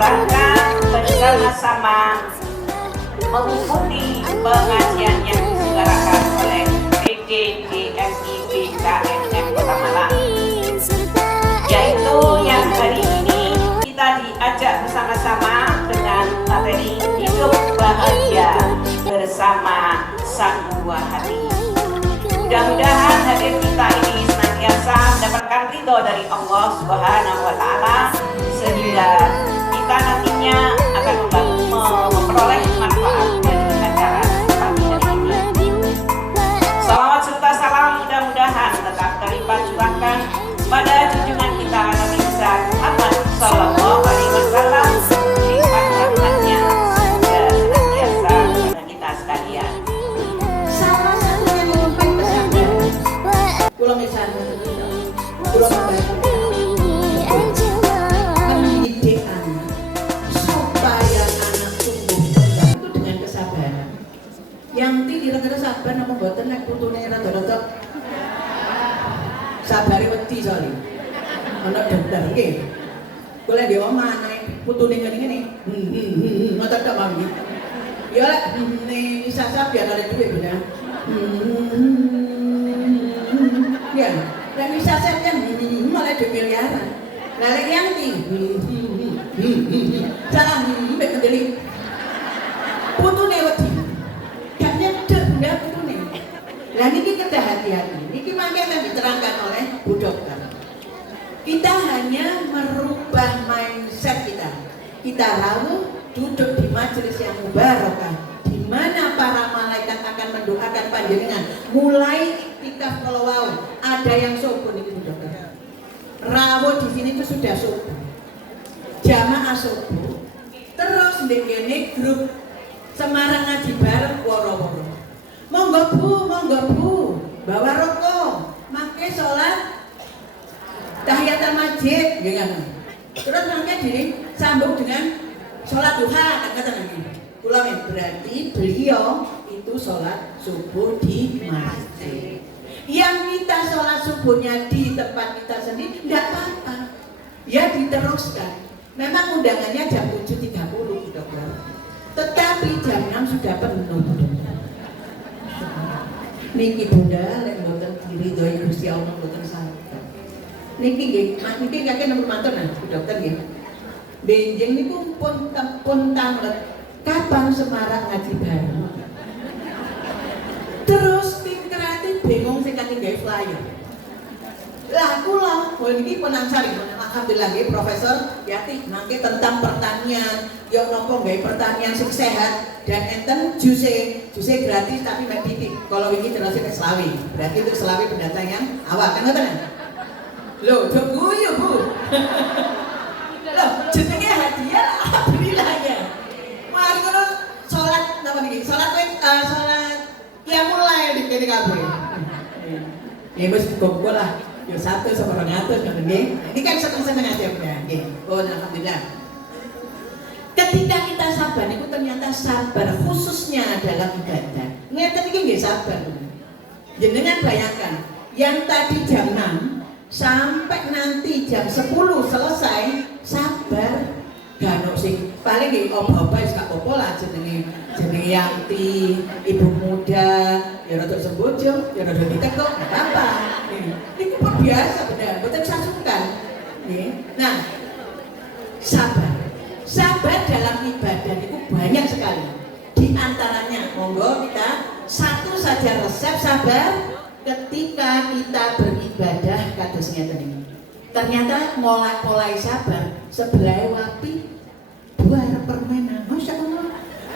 rangka bersama-sama mengikuti pengajian yang diselenggarakan oleh PDDMI BKMM Kota Malang, yaitu yang hari ini kita diajak bersama-sama dengan materi hidup bahagia bersama sang buah hati. Mudah-mudahan hadir kita ini senantiasa mendapatkan ridho dari Allah Subhanahu wa Ta'ala, sehingga kita nantinya akan memperoleh manfaat dari acara kami hari ini. Salawat serta salam mudah-mudahan tetap terlimpah curahkan pada junjungan kita Nabi besar Muhammad Sallallahu Alaihi Wasallam, limpah rahmatnya semoga senantiasa kepada kita sekalian. Salah satu yang menyampaikan pesannya, pulau misalnya, pulau mendidik anak supaya anak tumbuh kembang itu dengan kesabaran. Yang kira-kira sabar nama mboten nek putune rada-rada sabare wedi soalnya. Ana dendar nggih. Kula dhewe omah nek putune ngene-ngene. Ngoten tok mami. Ya lek bisa sabar ada duit bener. Ya, dan bisa saja malah 2 miliaran. Nah, lagi yang salah mbek kendeli. Putune wedi. Gak nyedek bunda putune. Lah niki kedah hati-hati. Niki mangke akan diterangkan oleh Bu Dokter. Kita hanya merubah mindset kita. Kita rawuh duduk di majelis yang mubarakah, di mana para malaikat akan mendoakan panjenengan. Mulai iktikaf kalau wau, ada yang subuh nih Bu Dokter. Rawuh di sini itu sudah subuh, jamaah subuh. Terus ndekene grup Semarang ngaji bareng woro-woro. Monggo bu, bawa rokok, make sholat tahiyatul masjid, ya kan? Terus mangke disambung dengan sholat duha, kata nanti. Kula berarti beliau itu sholat subuh di masjid. Yang kita sholat subuhnya di tempat kita sendiri, tidak apa-apa. Ya diteruskan. Memang undangannya jam 7.30, Dokter. Tetapi jam 6 sudah penuh. Niki bunda, lek mboten diridhoi Gusti Allah mboten saged. Niki nggih, kakek nomor manten nah, Dokter nggih. Benjing niku pun tanglet. Kapan Semarang ngaji bareng? Terus tim kreatif bingung sing kate gawe flyer. Lah kula niki penangsari, alhamdulillah nggih Profesor Yati mangke tentang pertanian, yo nopo gawe pertanian sing sehat dan enten jus gratis tapi mek titik. Kalau ini terus ke Selawi, berarti itu Selawi pendatang yang awak kan ngoten. Loh, do guyu, Bu. Loh, jenenge hadiah alhamdulillah ya. Mari ngono salat napa niki? Salat ya mulai di kene kabeh. Ya wis kok lah. Ya 100 sama 200 kan nggih. Ini kan seneng-seneng aja ya nggih. Oh alhamdulillah. Ketika kita sabar itu ternyata sabar khususnya dalam ibadah. Ngeten iki nggih sabar. Jenengan bayangkan, yang tadi jam 6 sampai nanti jam 10 selesai sabar. Gak sing paling nggih opo-opo wis gak apa-apa lah jenenge Yanti, ibu muda, ya rada sembojo, ya rada ditekuk, enggak apa-apa. Ini kok biasa bener, mboten sasukan. Nah, sabar dalam ibadah itu banyak sekali. Di antaranya, monggo kita satu saja resep sabar ketika kita beribadah kados ngeten iki. Ternyata mulai sabar sebelah wapi buah permainan. Masya Allah,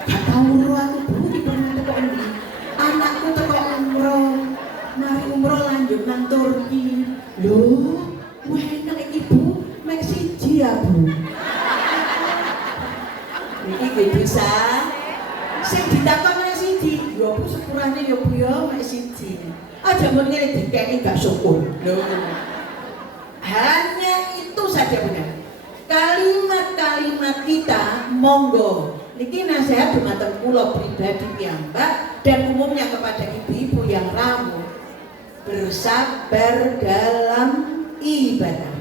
gak tahu aku Bu di permainan kok ini. Anakku tuh kok mari umroh lanjut nang Turki. Loh, wah enak ibu, mek siji ya Bu. Ini bisa. Sing ditakon mek siji, yo Bu sepurane yo Bu yo mek siji. Aja mun ngene dikeki gak syukur. Loh. Hanya itu saja benar. Kalimat-kalimat kita monggo niki nasihat dumateng kula pribadi piyambak dan umumnya kepada ibu-ibu yang rawuh. Bersabar dalam ibadah.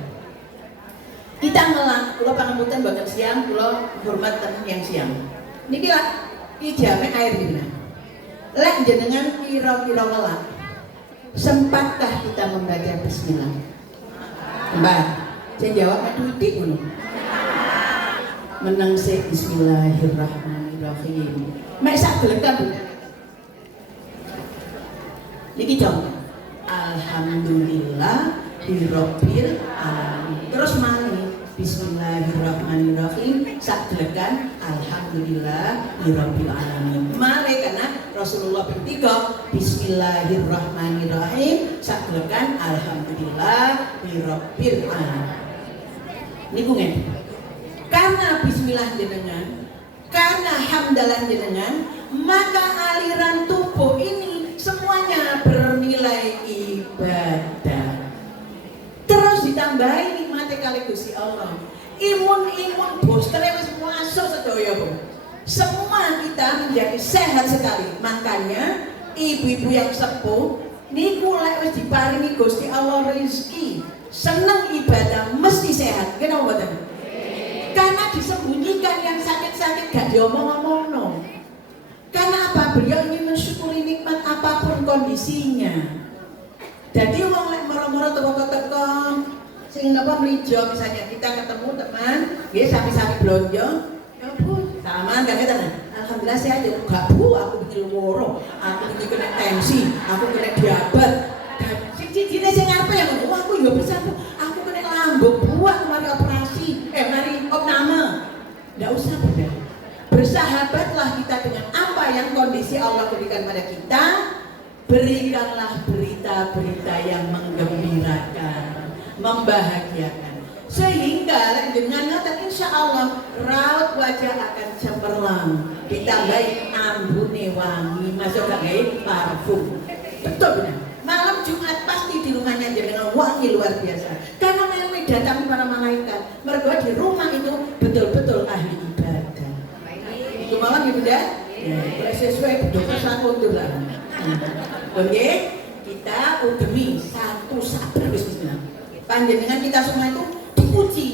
Kita ngelang, kula pangapunten mboten siang, kula hormat ten yang siang. Niki lah iki jame air dina. Lek jenengan kira-kira welak. Sempatkah kita membaca bismillah? Mbak, saya jawab tutik ngono. Menang sik bismillahirrahmanirrahim. Mek sak gelekan Bu. Niki contoh. Alhamdulillah birabbil alamin. Terus mari bismillahirrahmanirrahim sak gelekan alhamdulillah birabbil alamin. Mari karena Rasulullah bertiga bismillahirrahmanirrahim sak gelekan alhamdulillah birabbil alamin. Niku ngene. Karena bismillah jenengan, karena hamdalah jenengan, maka aliran tubuh ini semuanya bernilai ibadah. Terus ditambahi nikmate kali Gusti Allah. Imun booster wis masuk sedaya, Bu. Semua kita menjadi sehat sekali. Makanya ibu-ibu yang sepuh niku lek wis diparingi Gusti Allah rezeki, seneng ibadah mesti sehat. Kenapa mboten? Karena disembunyikan yang sakit-sakit gak diomong-omong. Karena apa? Beliau ingin mensyukuri nikmat apapun kondisinya. Jadi wong lek moro-moro teko-teko sing napa mlijo misalnya kita ketemu teman, nggih sami-sami blonjo, ya Bu, sama gak ngeten. Alhamdulillah sehat ya. Gak Bu, aku bikin loro, aku bikin kena tensi, aku kena diabetes. Dan sing sing ngarepe ya Bu, aku ya bisa Bu. Aku kena lambung, Bu, aku mari operasi, mari opname. Nggak usah beda. Bersahabatlah kita dengan apa yang kondisi Allah berikan pada kita. Berikanlah berita-berita yang menggembirakan, membahagiakan. Sehingga dengan ngoten insya Allah raut wajah akan cemerlang. Ditambahi ambune wangi, masuk ke parfum. Betul benar. Malam Jumat pasti di rumahnya jenengan wangi luar biasa. Karena memang datangi para malaikat. Mereka di rumah itu betul-betul ahli ibadah. Itu malam ya Bunda? Ya, sesuai dokter saya untuk lah. Oke, kita udemi satu sabar bismillah. Panjenengan kita semua itu diuji.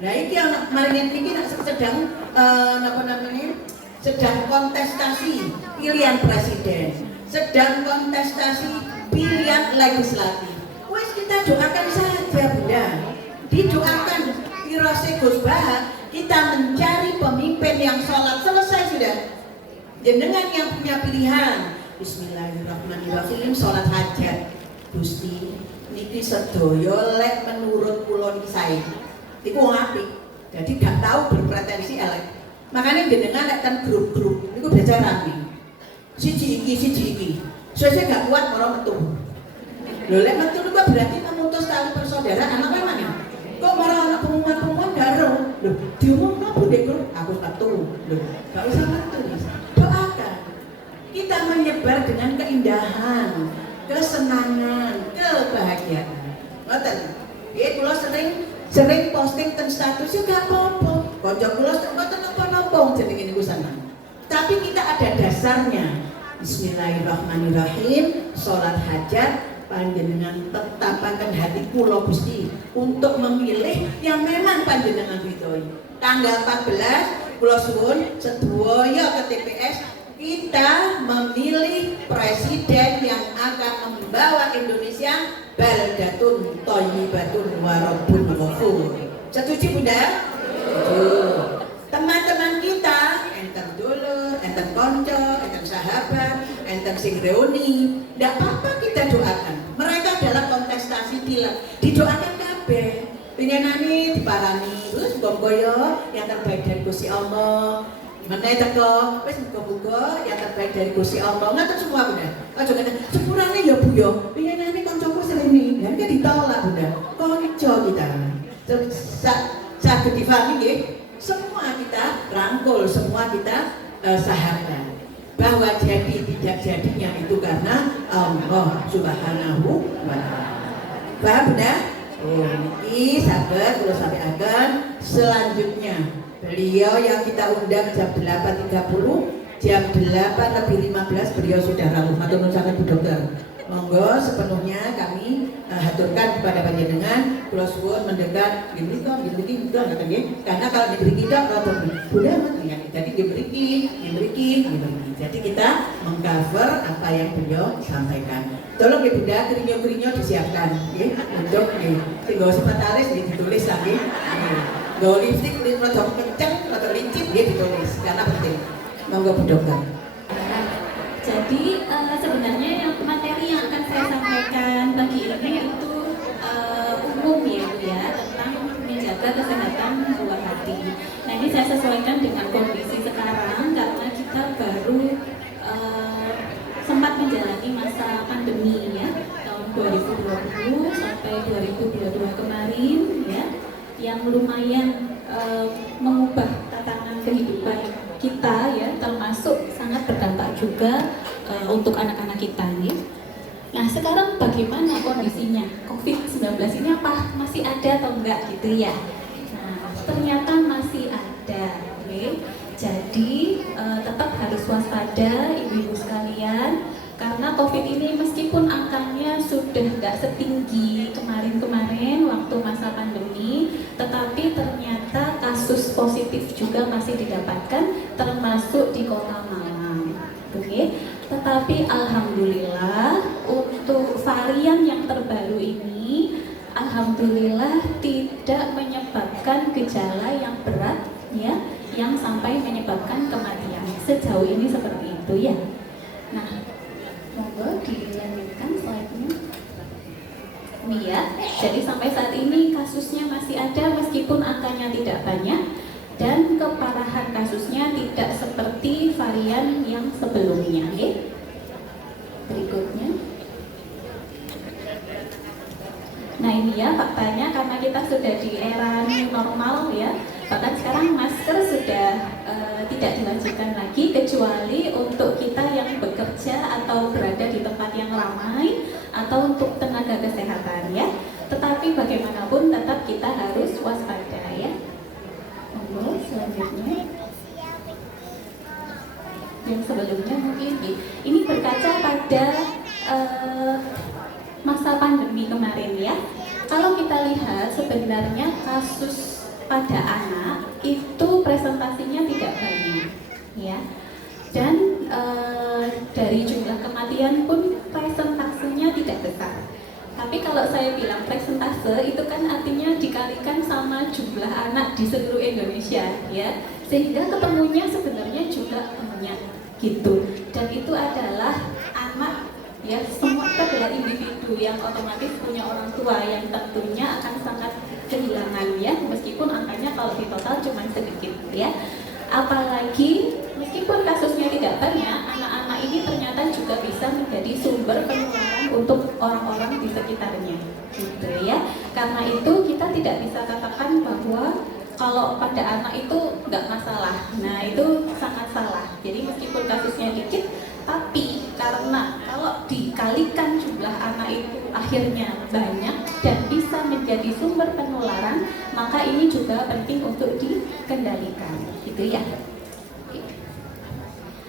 Nah, ini anak maringan ini sedang apa namanya? Sedang kontestasi pilihan presiden, sedang kontestasi pilihan legislatif. Wes kita doakan saja Bunda. Didoakan Irose Gus Bahar, kita mencari pemimpin yang sholat. Selesai sudah. Jenengan yang punya pilihan. Bismillahirrahmanirrahim sholat hajat. Gusti niki sedaya lek menurut kula niki sae. Iku wong apik. Jadi gak tahu berpretensi elek. Makanya jenengan lek kan grup-grup niku belajar rame. Siji iki. Suwe gak kuat moro metu. Lho lek metu niku berarti memutus tali persaudaraan apa namanya? Kok marah anak pengumuman garo? Loh, diumumno Bu Dekul, aku metu. Loh, gak usah metu. Doakan. Kita menyebar dengan keindahan, kesenangan, kebahagiaan. Ngoten. Nggih, kula sering posting ten status ya gak apa-apa. Kanca kula mboten napa-napa jenenge niku seneng. Tapi kita ada dasarnya. Bismillahirrahmanirrahim, salat hajat. Panjenengan tetapaken hati kula Gusti untuk memilih yang memang panjenengan ridhoi. Tanggal 14 kula suwun sedaya ke TPS kita memilih presiden yang akan membawa Indonesia baldatun thayyibatun wa rabbun ghafur. Setuju Bunda? Setuju. Teman-teman kita enten dulur, enten konco, enten sahabat, enten sing reuni, ndak apa-apa kita doakan. Mereka dalam kontestasi didoakan kabeh. Pinenane diparani, terus muga-muga yang terbaik dari Gusti Allah. Meneh teko, wis muga-muga yang terbaik dari Gusti Allah. Ngoten semua Bunda. Aja ngene, sepurane ya Bu ya. Pinenane koncoku serene, lan kan ditolak Bunda. Konco kita. Saged difahami nggih. Semua kita rangkul, semua kita sahabat. Bahwa jadi tidak jadinya itu karena Allah Subhanahu wa ta'ala. Paham Bunda? Oh, ini sahabat kula sampaikan selanjutnya. Beliau yang kita undang jam 8.30, jam 8 lebih 15 beliau sudah rawuh. Matur nuwun sangat Bu Dokter. Monggo sepenuhnya kami haturkan kepada panjenengan kula suwun mendekat nggih menika ngaten nggih. Karena kalau diberi kita kalau sudah ya. Jadi diberi. Jadi kita mengcover apa yang beliau sampaikan. Tolong ya Bunda, kerinyo disiapkan nggih untuk nggih. Sing nggo sekretaris ditulis lagi. Nggo lipstik rada kenceng, rada lincip nggih ditulis karena penting. Monggo Bu Dokter. Jadi sebenarnya yang materi yang akan saya sampaikan pagi ini itu umum ya Bu ya, tentang menjaga kesehatan buah hati. Nah ini saya sesuaikan dengan kondisi sekarang karena kita baru sempat menjalani masa pandemi ya, tahun 2020 sampai 2022 kemarin ya, yang lumayan mengubah tatanan kehidupan kita ya, termasuk sangat berdampak juga untuk anak-anak kita nih. Nah sekarang bagaimana kondisinya? COVID-19 ini apa masih ada atau enggak gitu ya? Nah ternyata masih ada, okay? Jadi tetap harus waspada ibu-ibu sekalian, karena COVID ini meskipun angkanya sudah nggak setinggi kemarin-kemarin waktu masa pandemi, tetapi ternyata kasus positif juga masih didapatkan, termasuk di Kota Malang. Oke, tetapi alhamdulillah untuk varian yang terbaru ini, alhamdulillah tidak menyebabkan gejala yang berat ya, yang sampai menyebabkan kematian. Sejauh ini seperti itu ya. Nah, monggo dilanjutkan slide-nya. Ini ya, jadi sampai saat ini kasusnya masih ada meskipun angkanya tidak banyak, dan keparahan kasusnya tidak seperti varian yang sebelumnya. Okay? Berikutnya. Nah ini ya faktanya, karena kita sudah di era new normal ya, bahkan sekarang masker sudah tidak diwajibkan lagi kecuali untuk kita yang bekerja atau berada di tempat yang ramai atau untuk tenaga kesehatan ya. Tetapi bagaimanapun tetap kita harus waspada ya. Monggo selanjutnya. Yang sebelumnya mungkin ini berkaca pada masa pandemi kemarin ya. Kalau kita lihat sebenarnya kasus pada anak itu presentasinya tidak banyak ya, dan dari jumlah kematian pun presentasenya tidak besar. Tapi kalau saya bilang presentase itu kan artinya dikalikan sama jumlah anak di seluruh Indonesia ya, sehingga ketemunya sebenarnya juga banyak gitu. Dan itu adalah anak ya, semua kita adalah individu yang otomatis punya orang tua yang tentunya akan sangat kehilangan ya, meskipun angkanya kalau di total cuma sedikit ya. Apalagi meskipun kasusnya tidak banyak, anak-anak ini ternyata juga bisa menjadi sumber penularan untuk orang-orang di sekitarnya gitu ya. Karena itu kita tidak bisa katakan bahwa kalau pada anak itu nggak masalah. Nah itu sangat salah. Jadi meskipun kasusnya dikit, tapi karena kalau dikalikan jumlah anak itu akhirnya banyak dan bisa menjadi sumber penularan, maka ini juga penting untuk dikendalikan gitu ya.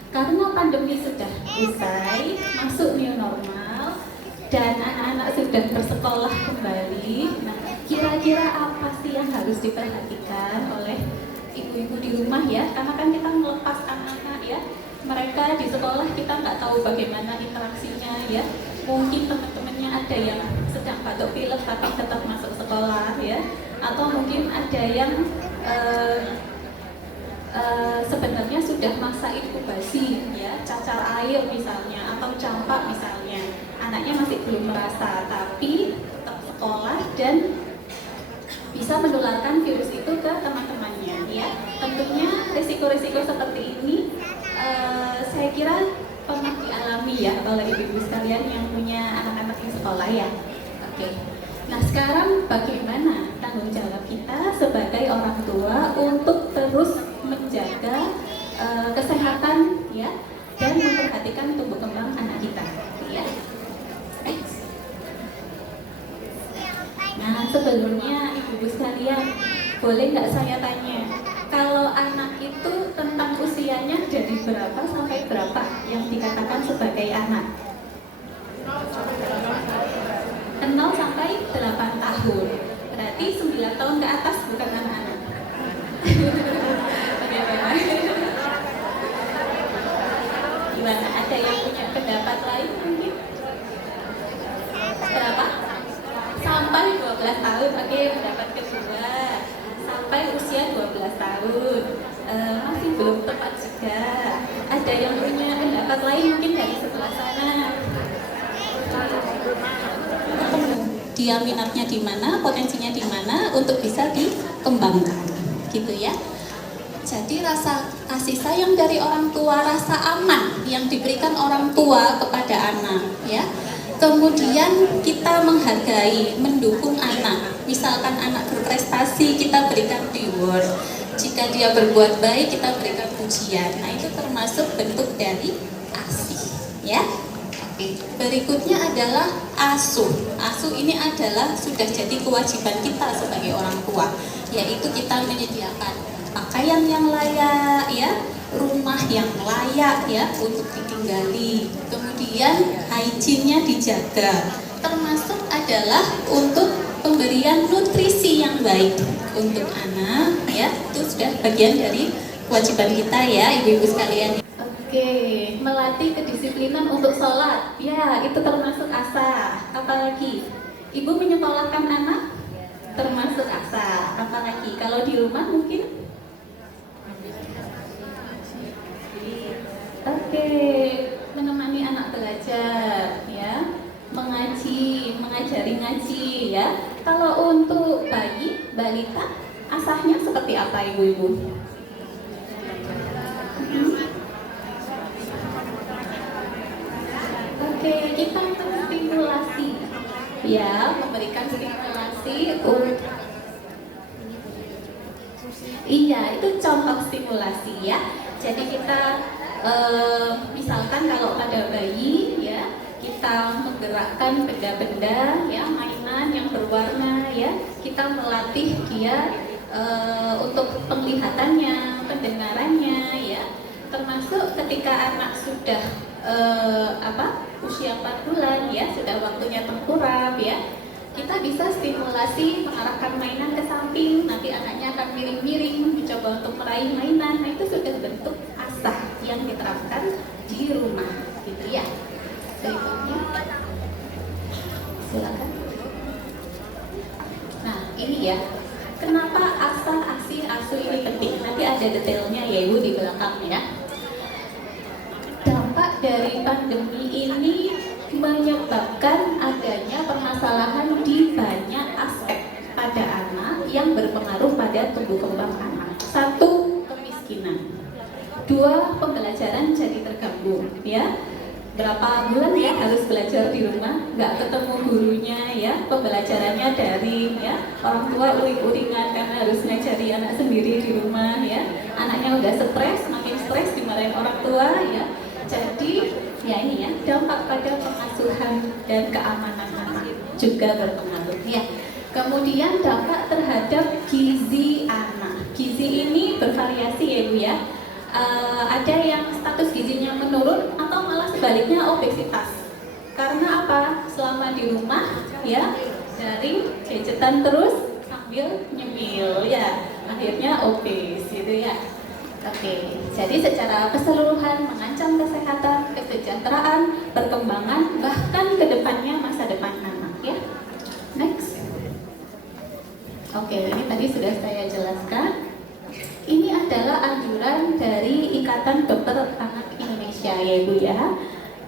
Karena pandemi sudah usai, masuk new normal, dan anak-anak sudah bersekolah kembali. Nah, kira-kira apa sih yang harus diperhatikan oleh ibu-ibu di rumah ya? Karena kan kita melepas anak-anak ya, mereka di sekolah kita nggak tahu bagaimana interaksinya ya. Mungkin teman-temannya ada yang sedang batuk pilek tapi tetap masuk sekolah ya, atau mungkin ada yang sebenarnya sudah masa inkubasi ya, cacar air misalnya atau campak misalnya, anaknya masih belum merasa tapi tetap sekolah dan bisa menularkan virus itu ke teman-temannya ya. Tentunya risiko-risiko seperti ini saya kira pernah dialami ya oleh ibu-ibu sekalian yang punya anak-anak di sekolah ya. Oke. Nah sekarang bagaimana tanggung jawab kita sebagai orang tua untuk terus menjaga kesehatan ya, dan memperhatikan tumbuh kembang anak kita ya. Nah sebelumnya ibu-ibu sekalian, boleh nggak saya tanya, kalau anak itu tentang usianya dari berapa sampai berapa yang dikatakan sebagai anak? tahun ke atas, bukan anak-anak. Bagaimana? Gimana? Ada yang punya pendapat lain mungkin? Berapa? Sampai 12 tahun. Oke, pendapat kedua. Sampai usia 12 tahun. Masih belum tepat juga. Ada yang punya pendapat lain mungkin dari sebelah sana? Dia minatnya di mana, potensinya di mana untuk bisa dikembangkan, gitu ya. Jadi rasa kasih sayang dari orang tua, rasa aman yang diberikan orang tua kepada anak, ya. Kemudian kita menghargai, mendukung anak. Misalkan anak berprestasi, kita berikan reward. Jika dia berbuat baik, kita berikan pujian. Nah, itu termasuk bentuk dari kasih, ya. Oke. Berikutnya adalah asuh. Asuh ini adalah sudah jadi kewajiban kita sebagai orang tua, yaitu kita menyediakan pakaian yang layak, ya, rumah yang layak, ya, untuk ditinggali. Kemudian hygiene-nya dijaga. Termasuk adalah untuk pemberian nutrisi yang baik untuk anak, ya. Itu sudah bagian dari kewajiban kita, ya, ibu-ibu sekalian. Oke, melatih kedisiplinan untuk sholat, ya, itu termasuk asa. Apalagi ibu menyekolahkan anak, termasuk asa. Apalagi kalau di rumah mungkin. Oke, menemani anak belajar, ya, mengaji, mengajari ngaji, ya. Kalau untuk bayi, balita, asahnya seperti apa ibu-ibu? Oke, kita menstimulasi, ya, memberikan stimulasi untuk. Iya, itu contoh stimulasi, ya. Jadi kita misalkan kalau pada bayi, ya, kita menggerakkan benda-benda, ya, mainan yang berwarna, ya, kita melatih dia untuk penglihatannya, pendengarannya, ya, termasuk ketika anak sudah usia 4 bulan, ya, sudah waktunya tengkurap, ya, kita bisa stimulasi mengarahkan mainan ke samping, nanti anaknya akan miring-miring mencoba untuk meraih mainan. Nah, itu sudah bentuk asah yang diterapkan di rumah, gitu ya. Berikutnya, silakan. Nah, ini ya, kenapa asah, asi, asuh ini penting? Nanti ada detailnya ya ibu di belakang, ya. Dampak dari pandemi ini menyebabkan adanya permasalahan di banyak aspek pada anak yang berpengaruh pada tumbuh kembang anak. 1, kemiskinan. 2, pembelajaran jadi terganggu, ya. Berapa bulan ya harus belajar di rumah, nggak ketemu gurunya, ya, pembelajarannya daring, ya, orang tua uring-uringan karena harus ngajari anak sendiri di rumah, ya, anaknya udah stres, makin stres dimarahin orang tua, ya. Jadi ya ini ya, dampak pada pengasuhan dan keamanan anak juga berpengaruh, ya. Kemudian dampak terhadap gizi anak. Gizi ini bervariasi ya ibu, ya. Ada yang status gizinya menurun atau malah sebaliknya obesitas. Karena apa? Selama di rumah, ya, daring, gadgetan terus sambil nyemil, ya, akhirnya obes, gitu ya. Oke, jadi secara keseluruhan mengancam kesehatan, kesejahteraan, perkembangan, bahkan ke depannya masa depan anak, ya. Next. Oke, ini tadi sudah saya jelaskan. Ini adalah anjuran dari Ikatan Dokter Anak Indonesia, ya Ibu, ya,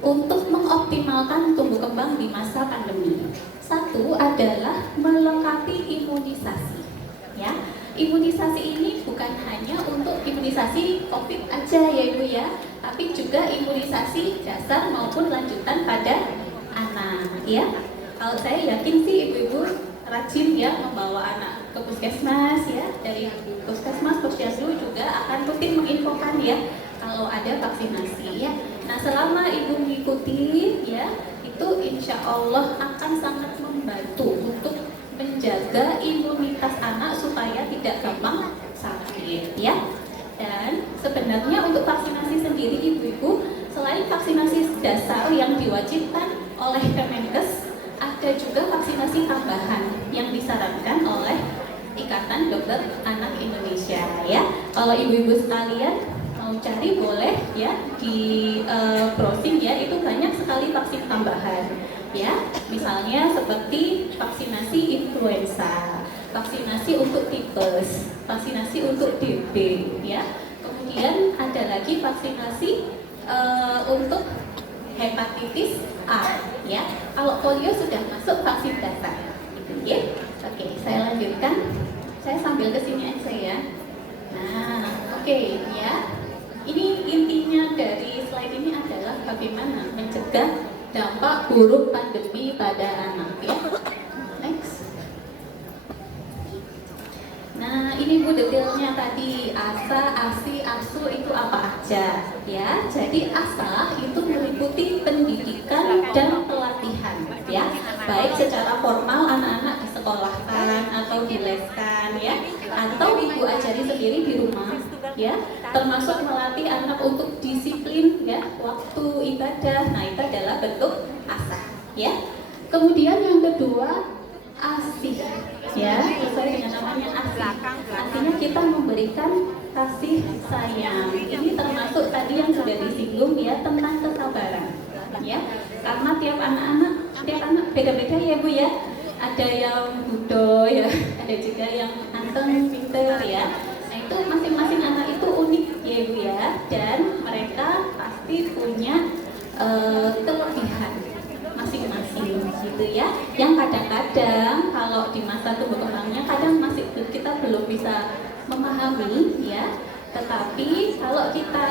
untuk mengoptimalkan tumbuh kembang di masa pandemi. 1 adalah melengkapi imunisasi, ya. Imunisasi ini bukan hanya untuk imunisasi COVID aja ya Ibu, ya, tapi juga imunisasi dasar maupun lanjutan pada anak, ya. Kalau saya yakin sih ibu-ibu rajin ya membawa anak ke puskesmas, ya, dari puskesmas, posyandu juga akan rutin menginfokan ya kalau ada vaksinasi, ya. Nah, selama ibu mengikuti, ya, itu insya Allah akan sangat membantu untuk menjaga imunitas anak supaya tidak gampang sakit, ya. Dan sebenarnya untuk vaksinasi sendiri ibu-ibu, selain vaksinasi dasar yang diwajibkan oleh Kemenkes, ada juga vaksinasi tambahan yang disarankan oleh Ikatan Dokter Anak Indonesia ya. Kalau ibu-ibu sekalian mau cari boleh ya di browsing ya, itu banyak sekali vaksin tambahan ya. Misalnya seperti vaksinasi influenza, vaksinasi untuk tipes, vaksinasi untuk DB ya. Kemudian ada lagi vaksinasi untuk hepatitis A ya. Kalau polio sudah masuk vaksin dasar gitu ya. Oke, saya lanjutkan. Saya sambil kesini aja ya. Nah, oke ya. Ini intinya dari slide ini adalah bagaimana mencegah dampak buruk pandemi pada anak ya. Next. Nah, ini Bu detailnya tadi, ASA, ASI, ASU itu apa aja ya. Jadi ASA itu meliputi pendidikan dan pelatihan ya. Baik secara formal anak-anak disekolahkan atau dileskan ya, atau ibu ajari sendiri di rumah ya. Termasuk melatih anak untuk disiplin ya, waktu ibadah. Nah, itu adalah bentuk ASA ya. Kemudian yang kedua ASI ya, sesuai dengan namanya ASI. Artinya kita memberikan kasih sayang. Ini termasuk tadi yang sudah disinggung ya, tentang kesabaran ya. Karena tiap anak beda-beda ya Bu ya. Ada yang budo ya, ada juga yang anteng, pinter ya. Nah, itu masing-masing anak itu unik ya Bu ya, dan mereka pasti punya kelebihan masing-masing gitu ya, yang kadang-kadang kalau di masa tumbuh kembangnya kadang masih kita belum bisa memahami ya, tetapi kalau kita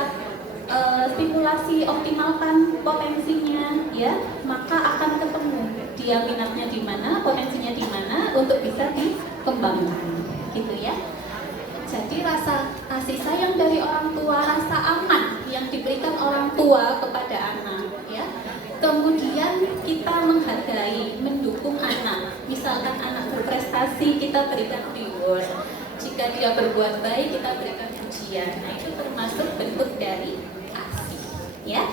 stimulasi optimalkan potensinya ya, maka akan ketemu dia minatnya di mana, potensinya di mana untuk bisa dikembangkan gitu ya. Jadi rasa kasih sayang dari orang tua, rasa aman yang diberikan orang tua kepada anak ya. Kemudian kita menghargai, mendukung anak. Misalkan anak berprestasi, kita berikan reward. Jika dia berbuat baik, kita berikan pujian. Nah, itu termasuk bentuk dari ASI ya.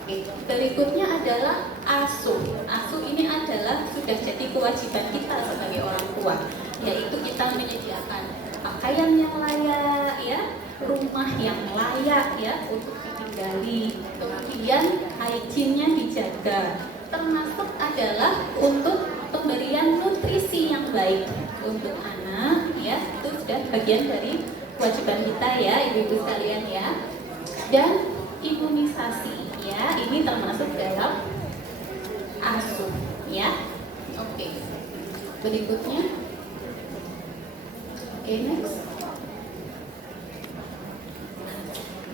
Oke. Berikutnya adalah ASU. ASU ini adalah sudah jadi kewajiban kita sebagai orang tua, yaitu kita menyediakan pakaian yang layak ya, rumah yang layak ya untuk ditinggali, kemudian hygiene-nya dijaga, termasuk adalah untuk pemberian nutrisi yang baik untuk anak ya. Itu sudah bagian dari kewajiban kita ya ibu-ibu sekalian ya. Dan imunisasi ya, ini termasuk dalam ASU ya. Oke. Berikutnya. Oke, next.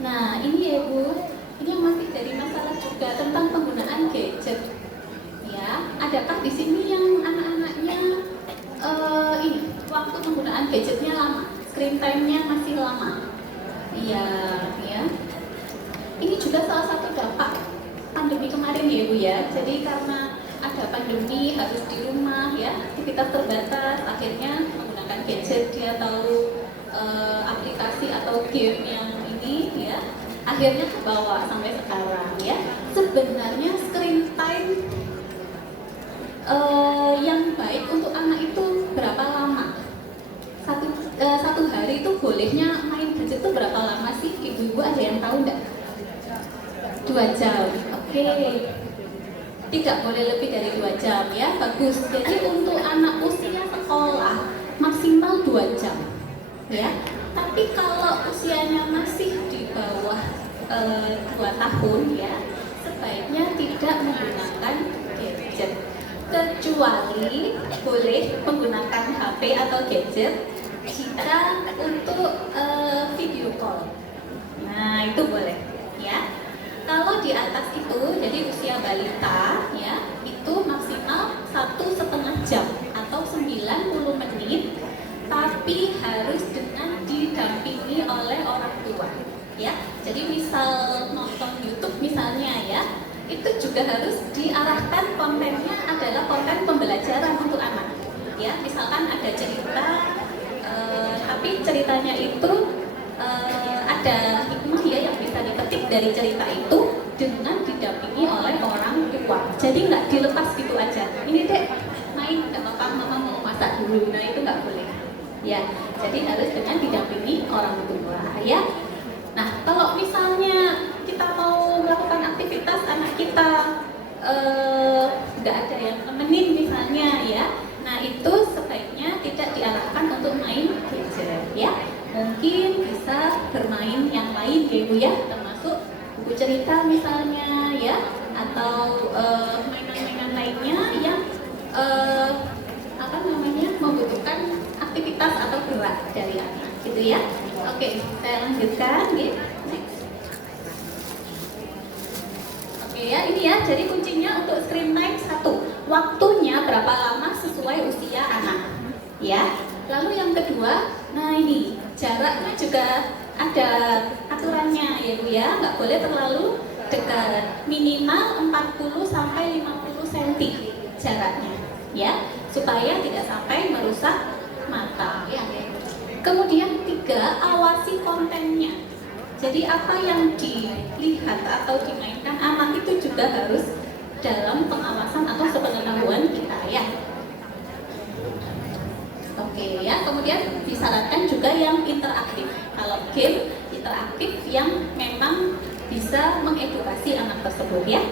Nah, ini ya Bu, ini yang masih dari masalah juga tentang penggunaan gadget. Ya, adakah di sini yang anak-anaknya ini waktu penggunaan gadgetnya lama, screen time-nya masih lama? Iya, ya. Ini juga salah satu dampak pandemi kemarin ya Bu ya. Jadi karena ada pandemi harus di rumah ya, aktivitas terbatas, akhirnya menggunakan gadget, dia tahu aplikasi atau game yang ini ya, akhirnya kebawa sampai sekarang ya. Sebenarnya screen time yang baik untuk anak itu berapa lama? Satu hari itu bolehnya main gadget itu berapa lama sih? Ibu-ibu ada yang tahu enggak? 2 jam. Oke. Tidak boleh lebih dari 2 jam ya, bagus. Jadi untuk anak usia sekolah maksimal 2 jam ya. Tapi kalau usianya masih di bawah 2 tahun ya, sebaiknya tidak menggunakan gadget, kecuali boleh menggunakan HP atau gadget jika untuk video call. Nah, itu boleh ya. Kalau di atas itu, jadi usia balita ya, itu maksimal 1,5 jam atau 90 menit, tapi harus dengan didampingi oleh orang tua ya. Jadi misal nonton YouTube misalnya ya, itu juga harus diarahkan kontennya adalah konten pembelajaran untuk anak ya. Misalkan ada cerita, tapi ceritanya itu ada hikmah ya yang bisa dipetik dari cerita itu dengan didampingi oleh orang tua. Jadi nggak dilepas gitu aja. Ini dek main, nggak apa-apa, mama mau masak dulu. Nah itu nggak boleh ya. Jadi harus dengan didampingi orang tua ya. Nah, kalau misalnya kita mau melakukan aktivitas anak kita nggak ada yang nemenin misalnya ya, nah itu sebaiknya tidak diarahkan untuk main gadget ya. Mungkin bisa bermain yang lain ya Ibu ya, termasuk buku cerita misalnya ya, atau mainan-mainan lainnya yang membutuhkan aktivitas atau gerak dari anak gitu ya. Oke, saya lanjutkan gitu. Next. Oke ya, ini ya, jadi kuncinya untuk screen time 1, waktunya berapa lama sesuai usia anak ya. Lalu yang kedua, nah ini jaraknya juga ada aturannya ya Bu ya, nggak boleh terlalu dekat, minimal 40 sampai 50 cm jaraknya ya, supaya tidak sampai merusak mata ya. Kemudian 3, awasi kontennya. Jadi apa yang dilihat atau dimainkan anak itu juga harus dalam pengawasan atau sepengetahuan kita ya. Oke ya, kemudian disarankan juga yang interaktif. Kalau game interaktif yang memang bisa mengedukasi anak tersebut ya.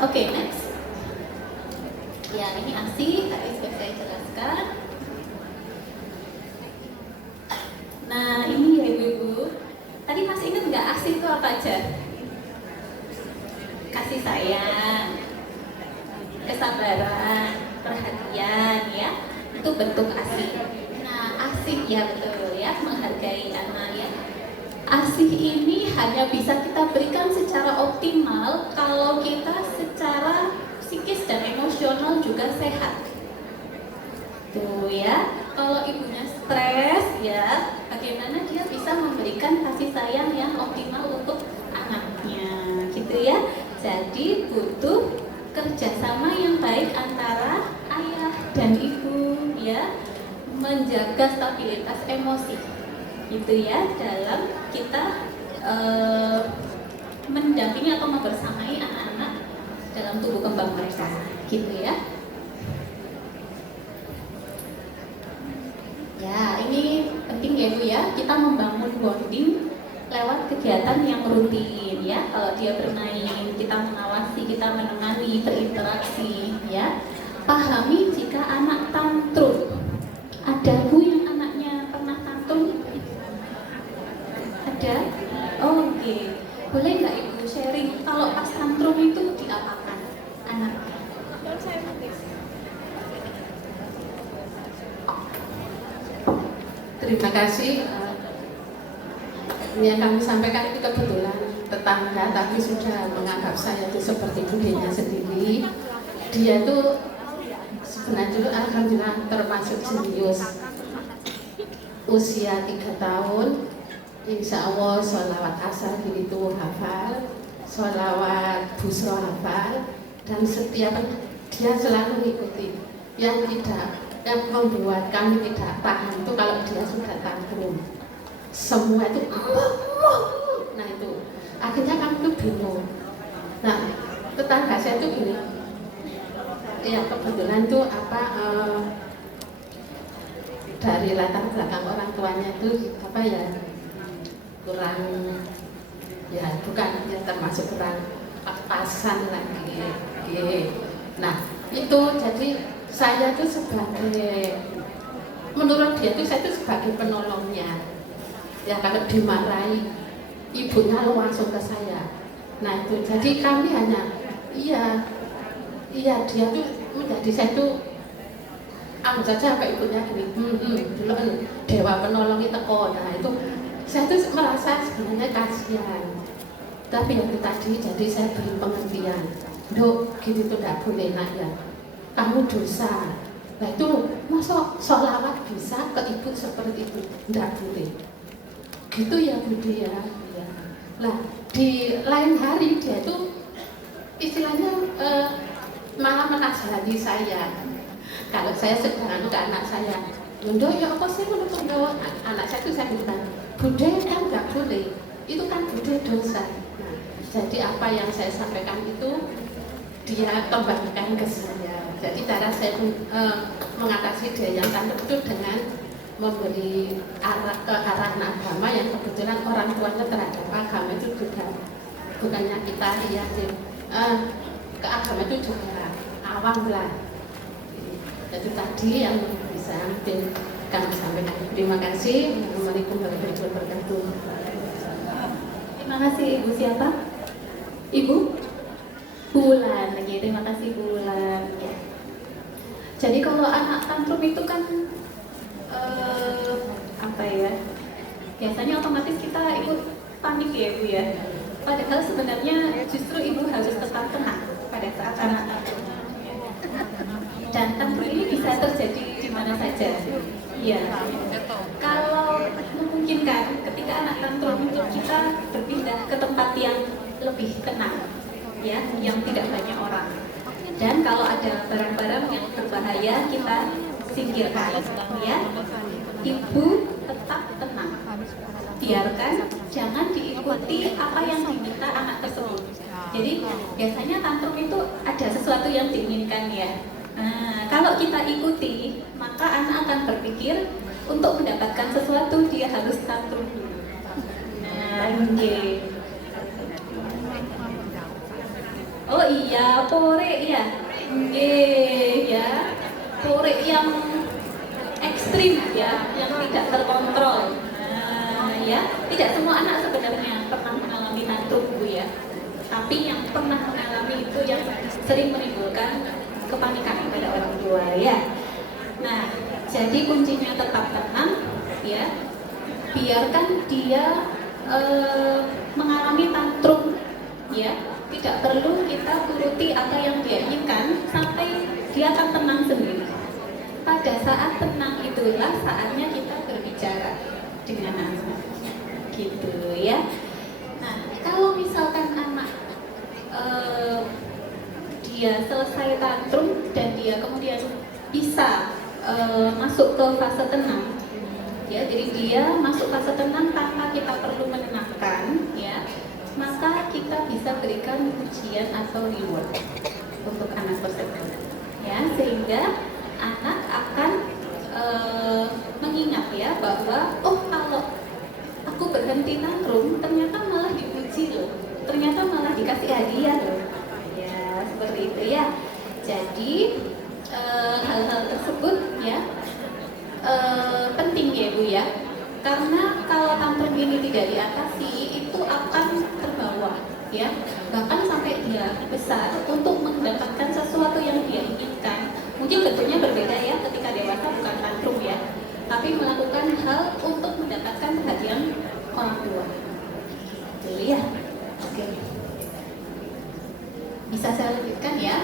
Oke, next. Ya, ini ASI, tadi sudah saya jelaskan. Nah, ini ya Ibu-Ibu. Tadi masih ingat nggak ASI itu apa aja? Kasih sayang, kesabaran, perhatian ya. Itu bentuk ASI. Nah, ASI ya betul ya, menghargai anak ya. ASI ini hanya bisa kita berikan secara optimal kalau kita secara psikis dan emosional juga sehat. Tuh ya, kalau ibunya stres ya, bagaimana dia bisa memberikan kasih sayang yang optimal untuk anaknya, gitu ya. Jadi butuh kerjasama yang baik antara ayah dan ibu ya, menjaga stabilitas emosi, gitu ya, dalam kita mendampingi atau membersamai anak-anak dalam tumbuh kembang mereka, gitu ya. Ya, ini penting ya Bu ya, kita membangun bonding lewat kegiatan yang rutin ya. Kalau dia bermain, kita mengawasi, kita menemani, berinteraksi ya. Pahami jika anak tantrum. Ada Bu yang anaknya pernah tantrum? Ada? Oh, oke. Boleh nggak Ibu sharing kalau pas tantrum itu diapakan anaknya? Terima kasih. Yang kami sampaikan itu kebetulan tetangga, tapi sudah menganggap saya itu seperti budenya sendiri. Dia tuh sebenarnya alhamdulillah termasuk jenius. Usia 3 tahun, insya Allah sholawat asar itu hafal, sholawat busro hafal, dan setiap dia selalu mengikuti. Yang membuat kami tidak paham itu kalau dia sudah tantrum, semua itu nah itu akhirnya kami tuh bingung. Nah, tetangga saya tuh gini ya, kebetulan tuh dari latar belakang orang tuanya tuh kurang ya, bukan ya, termasuk kurang pas-pasan lagi. Nah itu jadi saya tuh sebagai, menurut dia tuh saya tuh sebagai penolongnya ya. Kalau dimarahi ibunya langsung ke saya. Nah itu jadi kami hanya iya dia tuh menjadi, saya tuh anggap saja apa ibunya gini, dewa penolong itu teko. Nah itu saya tuh merasa sebenarnya kasihan, tapi yang itu tadi jadi saya beri pengertian. Dok, gitu tuh tidak boleh nak ya, kamu dosa. Nah itu masa sholawat bisa ke ibu seperti itu, tidak boleh gitu ya Budi ya. Nah di lain hari dia itu istilahnya malah menasihati saya. Kalau saya sedang ke anak saya, Yundo ya apa sih menurut anak saya itu, saya bilang Bude kan nggak boleh, itu kan Bude dosa. Nah, jadi apa yang saya sampaikan itu dia kembalikan ke saya. Jadi cara saya mengatasi dia yang tantrum itu dengan memberi arah ke arah agama yang kebetulan orang tuanya terhadap agama itu juga bukannya kita lihatin ke agama itu juga awam lah. Jadi tadi yang bisa mungkin kami sampaikan. Terima kasih. Assalamualaikum warahmatullahi wabarakatuh. Terima kasih Ibu siapa? Ibu Bulan lagi. Terima kasih Bulan. Ya. Jadi kalau anak tantrum itu kan apa ya? Biasanya otomatis kita ikut panik ya Bu ya. Padahal sebenarnya justru Ibu harus tetap tenang pada saat anak tantrum. Dan tantrum ini bisa terjadi di mana saja. Ya. Kalau memungkinkan ketika anak tantrum kita berpindah ke tempat yang lebih tenang, ya, yang tidak banyak orang. Dan kalau ada barang-barang yang berbahaya kita singkirkan, ya. Ibu tetap tenang. Biarkan, jangan diikuti apa yang diminta anak tersebut. Jadi biasanya tantrum itu ada sesuatu yang diinginkan ya. Nah, kalau kita ikuti, maka anak akan berpikir untuk mendapatkan sesuatu dia harus tantrum dulu. Nah, oh iya, pore ya. Ya. Pore yang ekstrim ya, yang tidak terkontrol. Nah, ya, tidak semua anak sebenarnya pernah mengalami tantrum Bu ya. Tapi yang pernah mengalami itu yang sering menimbulkan kepanikan pada orang tua ya. Nah, jadi kuncinya tetap tenang ya. Biarkan dia mengalami tantrum ya. Tidak perlu kita turuti apa yang dia inginkan sampai dia akan tenang sendiri. Pada saat tenang itulah saatnya kita berbicara dengan anak. Gitu ya. Nah, kalau misalkan anak dia selesai tantrum dan dia kemudian bisa masuk ke fase tenang, ya, jadi dia masuk fase tenang tanpa kita perlu menenangkan, ya, maka kita bisa berikan ujian atau reward untuk anak tersebut, ya, sehingga anak akan mengingat ya bahwa oh kalau aku berhenti tantrum ternyata malah dipuji loh, ternyata malah dikasih hadiah loh. Seperti itu ya. Jadi hal-hal tersebut ya penting ya Bu ya. Karena kalau tantrum ini tidak diatasi itu akan terbawa ya. Bahkan sampai dia besar untuk mendapatkan sesuatu yang dia inginkan. Mungkin bentuknya berbeda ya ketika dewasa bukan tantrum ya. Tapi melakukan hal untuk mendapatkan perhatian orang tua. Betul ya. Oke. Bisa saya lanjutkan ya.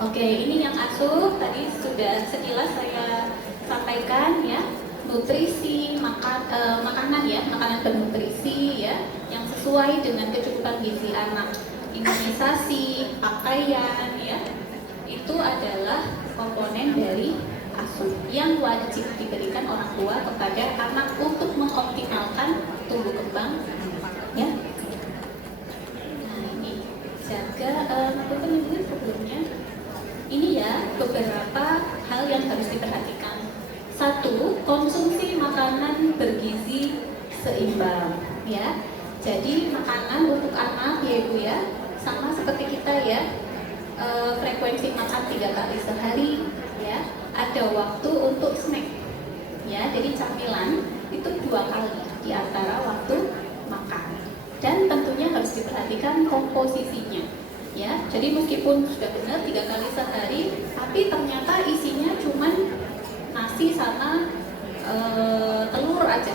Oke, ini yang asuh tadi sudah sekilas saya sampaikan ya. Nutrisi, makanan ya, makanan bernutrisi ya, yang sesuai dengan kecukupan gizi anak. Imunisasi, pakaian ya, itu adalah komponen dari asuh yang wajib diberikan orang tua kepada anak untuk mengoptimalkan tumbuh kembang ya. Jaga sebelumnya ini ya beberapa hal yang harus diperhatikan. Satu, konsumsi makanan bergizi seimbang ya. Jadi makanan untuk anak ya Ibu ya sama seperti kita ya, frekuensi makan 3 kali sehari ya. Ada waktu untuk snack ya, jadi camilan itu 2 kali di antara waktu makan. Dan tentunya harus diperhatikan komposisinya ya. Jadi meskipun sudah benar 3 kali sehari tapi ternyata isinya cuman nasi sama telur aja,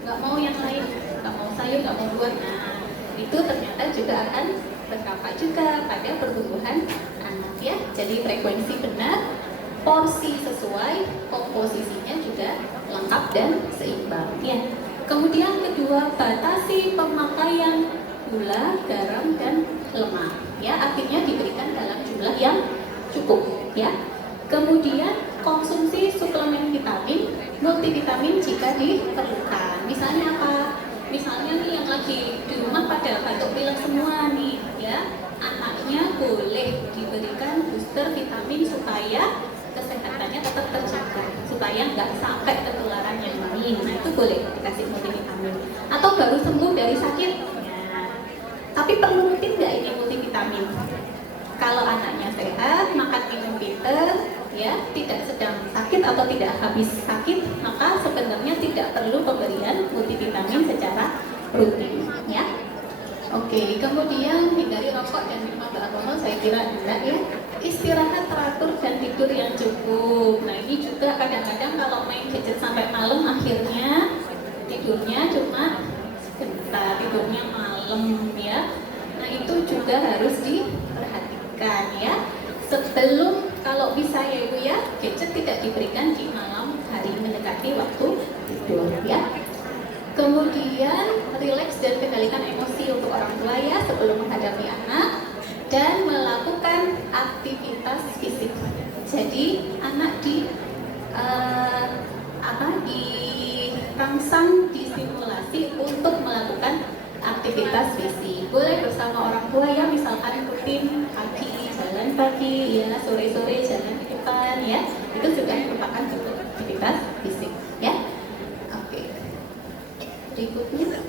nggak mau yang lain, nggak mau sayur, nggak mau buah. Nah itu ternyata juga akan berdampak juga pada pertumbuhan anak ya. Jadi frekuensi benar, porsi sesuai, komposisinya juga lengkap dan seimbang ya. Kemudian kedua, batasi pemakaian gula, garam, dan lemak ya, artinya diberikan dalam jumlah yang cukup ya. Kemudian konsumsi suplemen vitamin, multivitamin jika diperlukan. Misalnya apa? Misalnya nih yang lagi di rumah pada batuk pilek semua nih ya, anaknya boleh diberikan booster vitamin supaya kesehatannya tetap terjaga supaya nggak sampai ketularan yang lain. Nah itu boleh dikasih multivitamin. Atau baru sembuh dari sakit, ya. Tapi perlu rutin nggak ini multivitamin? Kalau anaknya sehat, makan minum pinter, ya, tidak sedang sakit atau tidak habis sakit, maka sebenarnya tidak perlu pemberian multivitamin secara rutin, ya. Oke, kemudian hindari rokok dan minuman beralkohol, saya kira enggak ya. Istirahat teratur dan tidur yang cukup. Nah ini juga kadang-kadang kalau main gadget sampai malam, akhirnya tidurnya cuma sebentar, tidurnya malam ya. Nah itu juga harus diperhatikan ya. Sebelum, kalau bisa ya Ibu ya, gadget tidak diberikan di malam hari mendekati waktu tidur ya. Kemudian rileks dan kendalikan emosi untuk orang tua ya sebelum menghadapi anak, dan melakukan aktivitas fisik. Jadi anak dirangsang, distimulasi untuk melakukan aktivitas fisik. Boleh bersama orang tua ya, misalkan rutin pagi jalan pagi ya, sore-sore jalan di depan ya. Itu juga merupakan bentuk aktivitas fisik ya. Berikutnya,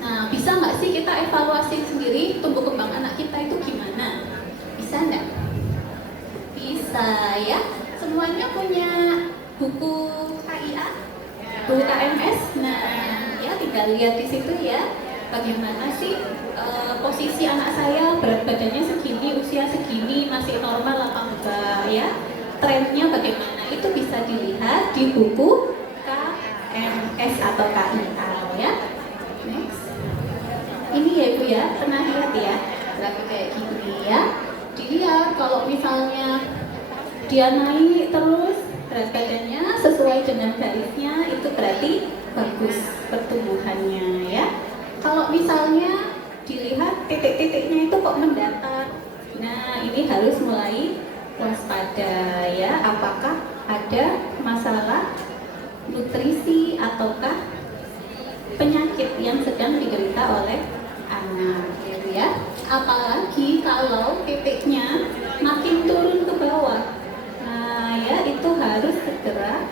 nah bisa nggak sih kita evaluasi sendiri tumbuh kembang anak kita itu gimana? Bisa nggak? Bisa ya. Semuanya punya buku KIA, buku KMS. Nah ya tinggal lihat di situ ya. Bagaimana sih posisi anak saya, berat badannya segini, usia segini, masih normal apa enggak ya? Trennya bagaimana? Itu bisa dilihat di buku KMS atau KIA ya. Next. Ini ya Ibu ya, pernah lihat ya, berarti kayak gini ya. Dilihat kalau misalnya dia naik terus berat badannya sesuai dengan garisnya, itu berarti bagus pertumbuhannya ya. Kalau misalnya dilihat titik-titiknya itu kok mendatar, nah ini harus mulai waspada ya. Apakah ada masalah nutrisi ataukah penyakit yang sedang diderita oleh anak gitu ya. Apalagi kalau titiknya makin turun ke bawah, nah ya itu harus segera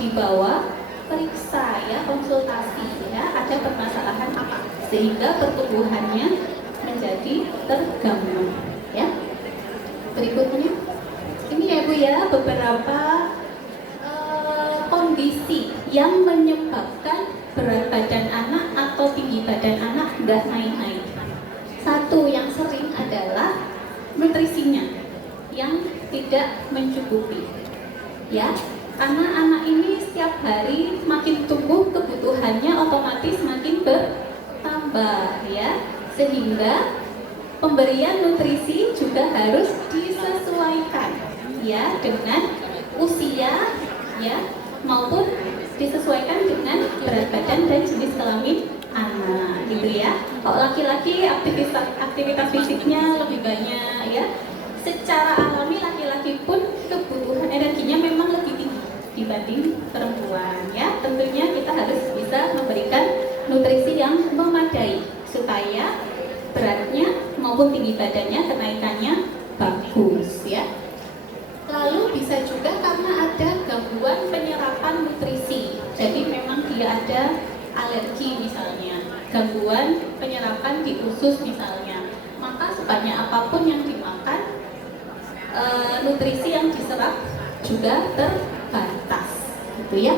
dibawa periksa ya, konsultasi ya, ada permasalahan apa sehingga pertumbuhannya menjadi terganggu ya. Berikutnya ini ya Bu ya, beberapa kondisi yang menyebabkan berat badan anak atau tinggi badan anak nggak naik-naik. Satu yang sering adalah nutrisinya yang tidak mencukupi ya, karena anak ini setiap hari makin tumbuh, kebutuhannya otomatis makin bertambah ya, sehingga pemberian nutrisi juga harus disesuaikan ya dengan usia ya, maupun disesuaikan dengan berat badan dan jenis kelamin anak gitu ya. Kalau laki-laki aktivitas fisiknya lebih banyak ya. Secara alami laki-laki pun kebutuhan energinya memang lebih tinggi dibanding perempuan ya. Tentunya kita harus bisa memberikan nutrisi yang memadai supaya beratnya maupun tinggi badannya kenaikannya bagus ya. Lalu bisa juga karena ada gangguan penyerapan nutrisi. Jadi memang dia ada alergi misalnya, gangguan penyerapan di usus misalnya. Maka sebanyak apapun yang dimakan, nutrisi yang diserap juga terbatas, gitu ya.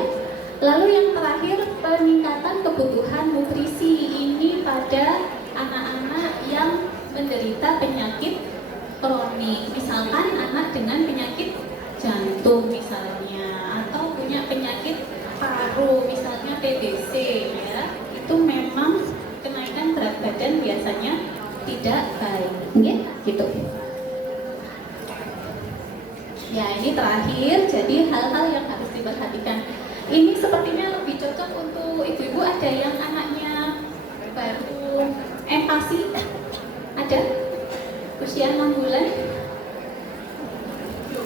Lalu yang terakhir, peningkatan kebutuhan nutrisi ini pada anak-anak yang menderita penyakit kronik, misalkan anak dengan penyakit jantung misalnya, atau punya penyakit paru misalnya TBC ya, itu memang kenaikan berat badan biasanya tidak baik ya, gitu. Ya ini terakhir, jadi hal-hal yang harus diperhatikan. Ini sepertinya lebih cocok untuk ibu-ibu, ada yang anaknya baru empasi, ada usia 6 bulan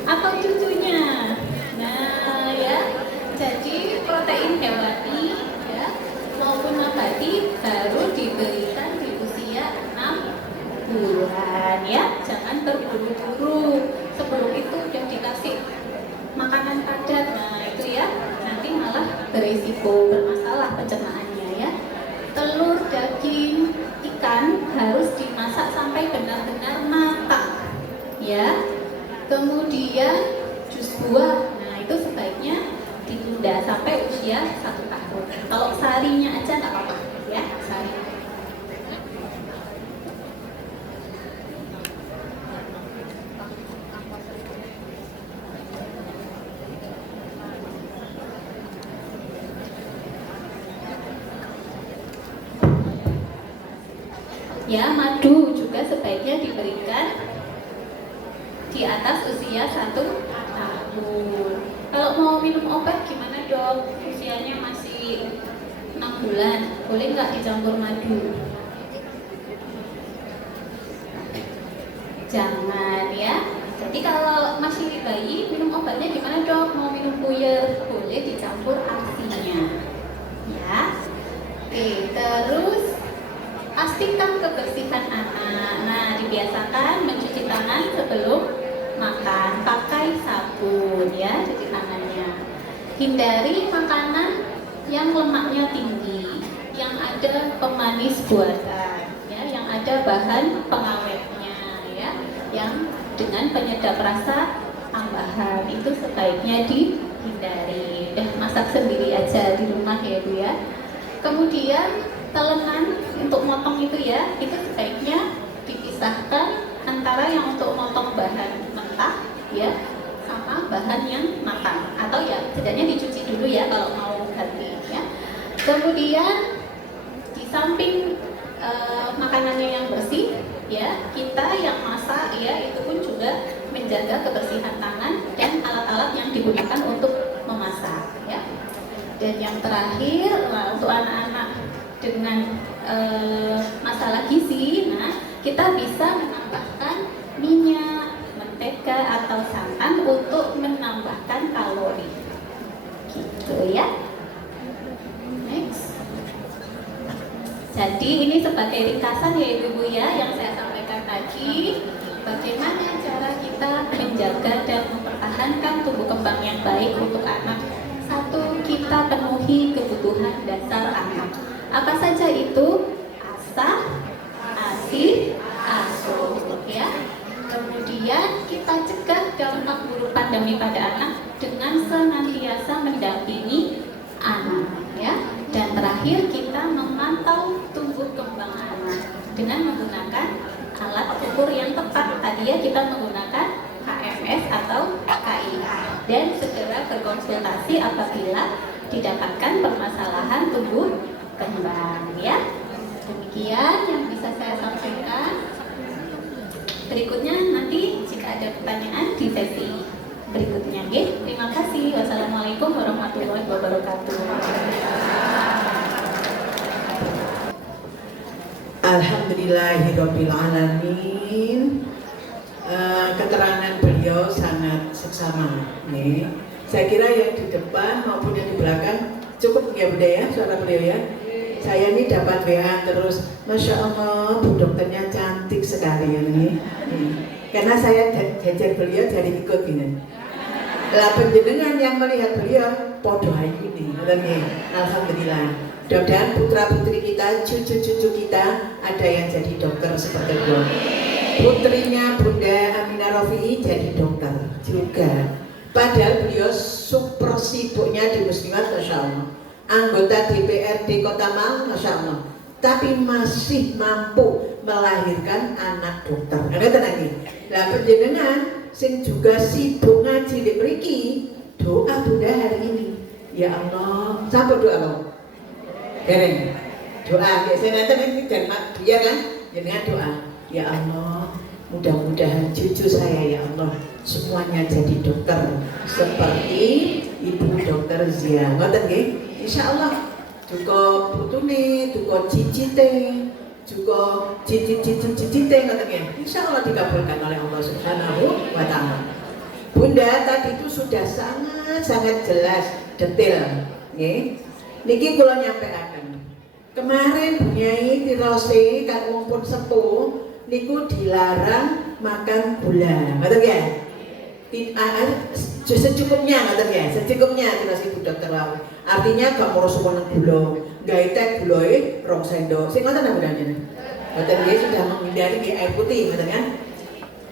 atau cucunya. Nah ya, jadi protein hewani ya maupun nabati baru diberikan di usia 6 bulan ya. Jangan terburu-buru. Sebelum itu resiko bermasalah pencernaannya ya. Telur, daging, ikan harus dimasak sampai benar-benar matang ya. Kemudian jus buah, nah itu sebaiknya ditunda sampai usia 1 tahun. Kalau sarinya aja nggak apa-apa ya, sari. Ya, madu juga sebaiknya diberikan di atas usia 1 tahun. Kalau mau minum obat gimana dok? Usianya masih 6 bulan, boleh nggak dicampur madu? Jangan ya. Jadi kalau masih bayi minum obatnya gimana dok? Mau minum puyer, boleh dicampur asinya. Ya. Oke, terus pastikan kebersihan anak. Nah, dibiasakan mencuci tangan sebelum makan, pakai sabun ya, cuci tangannya. Hindari makanan yang lemaknya tinggi, yang ada pemanis buatan, ya, yang ada bahan pengawetnya, ya, yang dengan penyedap rasa tambahan itu sebaiknya dihindari. Masak sendiri aja di rumah ya Bu ya. Kemudian telengan untuk motong itu ya, itu sebaiknya dipisahkan antara yang untuk motong bahan mentah ya sama bahan yang matang, atau ya setidaknya dicuci dulu ya kalau mau ganti ya. Kemudian di samping makanannya yang bersih ya, kita yang masak ya itu pun juga menjaga kebersihan tangan dan alat-alat yang digunakan untuk memasak ya. Dan yang terakhir untuk anak-anak dengan masalah gizi, nah kita bisa menambahkan minyak, mentega atau santan untuk menambahkan kalori, gitu ya. Next. Jadi ini sebagai ringkasan ya Ibu ya yang saya sampaikan tadi, bagaimana cara kita menjaga dan mempertahankan tumbuh kembang yang baik untuk anak. 1, kita penuhi kebutuhan dasar anak. Apa saja itu? ASA, ASI, ASO ya. Kemudian kita cegah dampak buruk pandemi pada anak dengan senantiasa mendampingi anak ya. Dan terakhir kita memantau tumbuh kembang anak dengan menggunakan alat ukur yang tepat. Tadi ya kita menggunakan KMS atau KIA, dan segera berkonsultasi apabila didapatkan permasalahan tumbuh kembang ya. Demikian yang bisa saya sampaikan. Berikutnya nanti jika ada pertanyaan di sesi berikutnya. Terima kasih. Wassalamualaikum warahmatullahi wabarakatuh. Alhamdulillahirabbil alamin. Keterangan beliau sangat seksama nih. Saya kira yang di depan maupun yang di belakang cukup ya Bunda ya, suara beliau ya. Saya ini dapat WA terus, Masya Allah Bu dokternya cantik sekali ini. Karena saya jajar beliau jadi ikut ini. Lah penjenengan yang melihat beliau podo ayu ini, alhamdulillah. Mudah-mudahan putra putri kita, cucu-cucu kita ada yang jadi dokter seperti beliau. Putrinya Bunda Aminah Rafi'i jadi dokter juga. Padahal beliau super sibuknya di Muslimat, Masya Allah. Anggota DPRD Kota Malang, Masya Allah. Tapi masih mampu melahirkan anak dokter. Ada lagi. Nah penjenengan sing juga sibuk ngaji di mriki, doa Bunda hari ini. Ya Allah, sampai doa lo. Dereng. Doa biasanya nanti dan dia kan dengan doa. Ya Allah, mudah-mudahan cucu saya ya Allah semuanya jadi dokter seperti Ibu Dokter Zia. Ngoten nggih? Insyaallah. Juga putune, juga cicite, juga cicit-cicit-cicite ngoten nggih. Insyaallah dikabulkan oleh Allah Subhanahu wa taala. Bunda tadi itu sudah sangat jelas, detail nggih. Niki kula nyampaikan. Kemarin Bu Nyai tirose kan wong pun sepuh niku dilarang makan gula. Betul ya? secukupnya ngoten ya, secukupnya terus Ibu Dokter Lawi. Artinya gak moro suwun gula, gawe teh gulae 2 sendok. Sing ngoten apa jenenge? Ngoten nggih sudah menghindari nggih air putih ngoten kan.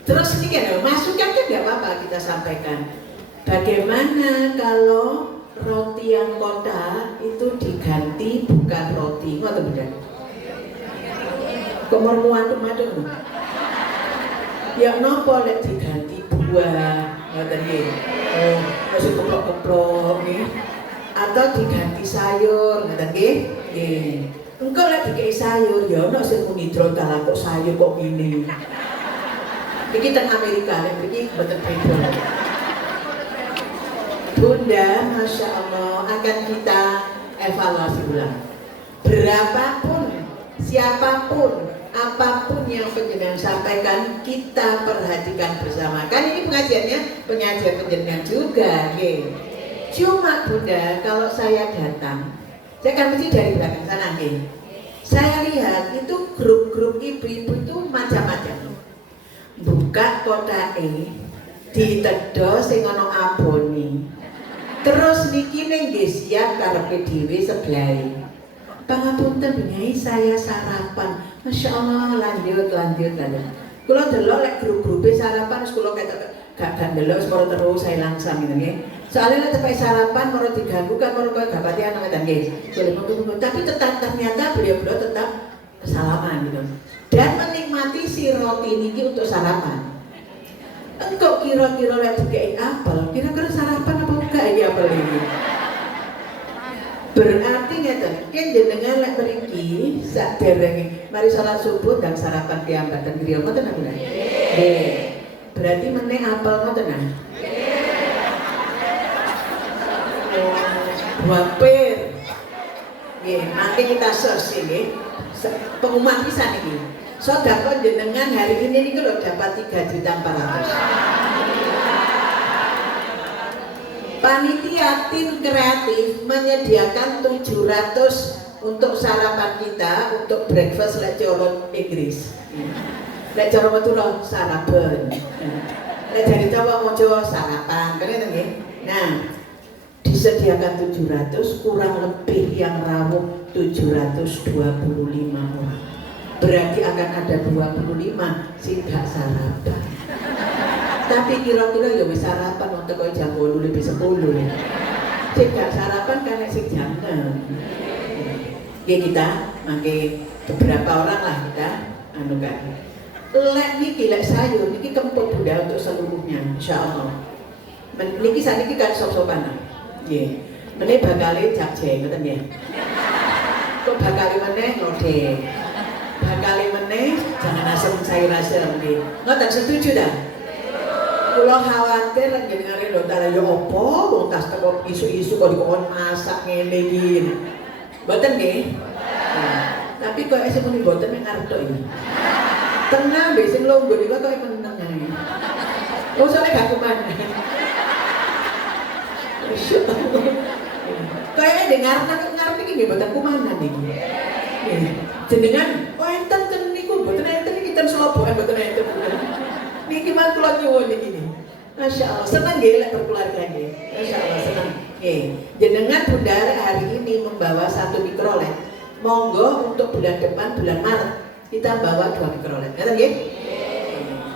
Terus ini kan masukan kan enggak apa-apa kita sampaikan. Bagaimana kalau roti yang kotak itu diganti bukan roti, ngoten bener. Kemermuan tuh ya nopo lek diganti buah, ngoten nggih. Oh, masih keplok-keplok nih. Atau diganti sayur, ngoten nggih. Nggih. Engko lek dikei sayur ya ono sing muni dalah kok sayur kok gini. Iki teng Amerika, lek iki mboten beda. Bunda, Masya Allah, akan kita evaluasi ulang. Berapapun, siapapun, apapun yang penjenengan sampaikan, kita perhatikan bersama. Kan ini pengajiannya, pengajian penjenengan juga. Okay. Cuma Bunda, kalau saya datang, saya kan mesti dari belakang sana. Okay. Saya lihat itu grup-grup ibu-ibu itu macam-macam. Buka kotak ditedo sing ana aboni. Terus niki ning nggih siap karepe dhewe sebelahe. Pangapunten bengi saya sarapan. Masya Allah lanjut. Kula delok lek grup-grupe sarapan wis kula gak delok moro terus saya langsam gitu nggih. Soalnya lek tepai sarapan moro diganggu kan moro kaya gak pati ana ngeten nggih. Tapi ternyata beliau-beliau tetap salaman gitu. Dan menikmati si roti niki untuk sarapan. Engkau kira-kira lek dikei apel, kira-kira sarapan apa enggak iki apel ini? Berarti ngeten, yen jenengan lek mriki saderenge mari salat subuh dan sarapan piyambakan griya ngoten apa nggih? Nggih. Berarti meneh apel ngoten nah. Wampir. Nggih, nanti kita search nggih. Pengumuman pisan iki. Sedekah jenengan hari ini nih kalau dapat 3.400.000. Panitia tim kreatif menyediakan 700 untuk sarapan kita untuk breakfast lek cara Inggris. Lek cara Madura sarapan. Lek dari Jawa mojo sarapan, kan nggih. Nah, disediakan 700 kurang lebih yang rawuh 725 orang. Berarti akan ada 25 sing gak sarapan. Tapi kira-kira ya wis sarapan untuk kaya jam 8 lebih 10. Sing gak sarapan kan sing jam 6. Ya kita mangke beberapa orang lah kita anukan. Lek niki lek sayur niki kempot Bunda untuk seluruhnya insyaallah. Niki saniki kan sop-sopan. Nggih. Meneh bakale jakje ngoten nggih. Kok bakale meneh lodeh. Bakali meneh jangan asam sayur asam nggih. Ngoten setuju dah? Kula khawatir lek jenengan lho ta yo apa wong tas teko isu-isu kok dikon masak ngene iki. Mboten nggih? Nah, tapi kok esuk muni mboten mek ngarep tok iki. Tengah mbek sing longgo niku kok meneng ae. Oh soalnya gak kuman. Kayaknya dengar ngarep iki nggih mboten kumanan iki. Jenengan, oh enten ten niku, mboten enten iki ten Slobokan mboten enten. Niki mah kula nyuwun iki. Masya Allah, senang nggih lek berkeluarga nggih. Masya Allah senang. Jenengan Bunda hari ini membawa 1 mikrolet. Monggo untuk bulan depan bulan Maret kita bawa 2 mikrolet. Ngoten nggih?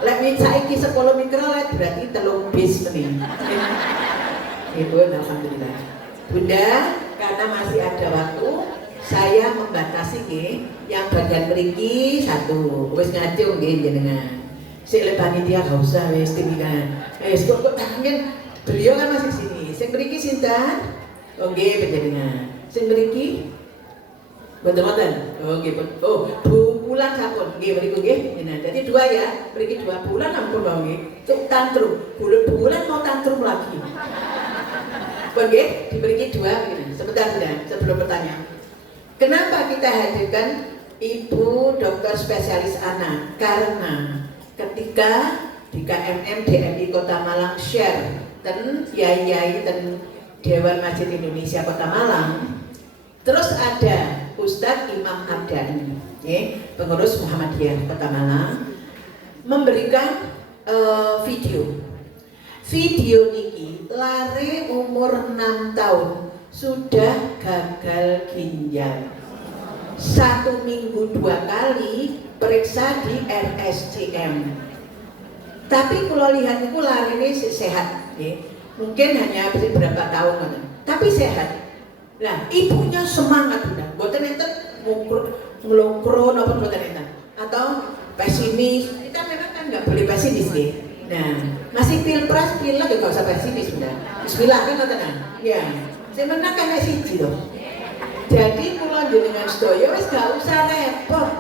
Lek saiki 10 mikrolet berarti 3 bis meni. Ibu alhamdulillah. Bunda, karena masih ada waktu saya membatasi nggih, yang bagian mriki 1, wis ngacung nggih jenengan. Sik le panitia gak usah wis tingan. Kok tangan beliau kan masih sini. Sing mriki sinten? Oh nggih panjenengan. Sing mriki mboten-mboten. Oh nggih. Oh, bulan sampun nggih mriku nggih jenengan. Jadi 2 ya. Mriki 2 bulan ampun wae nggih. Cuk tantrum. Bulan mau tantrum lagi. Nggih, diberi 2 begini. Sebentar sebelum pertanyaan. Kenapa kita hadirkan Ibu Dokter Spesialis Anak? Karena ketika di KMM DMI Kota Malang share dan yai-yai dan Dewan Masjid Indonesia Kota Malang, terus ada Ustadz Imam Abdani, pengurus Muhammadiyah Kota Malang, memberikan video niki lari umur 6 tahun sudah gagal ginjal. 1 minggu 2 kali periksa di RSCM. Tapi kalau lihat itu lari ini sehat, ya. Mungkin hanya berapa tahun, tapi sehat. Nah, ibunya semangat udah, boten enten ngelongkro napa boten enten, atau pesimis. Kita memang kan nggak boleh pesimis deh. Nah, masih pilpres pilek ya gak usah pesimis udah. Bismillah kan ngoten. Ya, saya menang kan siji loh. Jadi kula jenengan sedaya wis gak usah repot.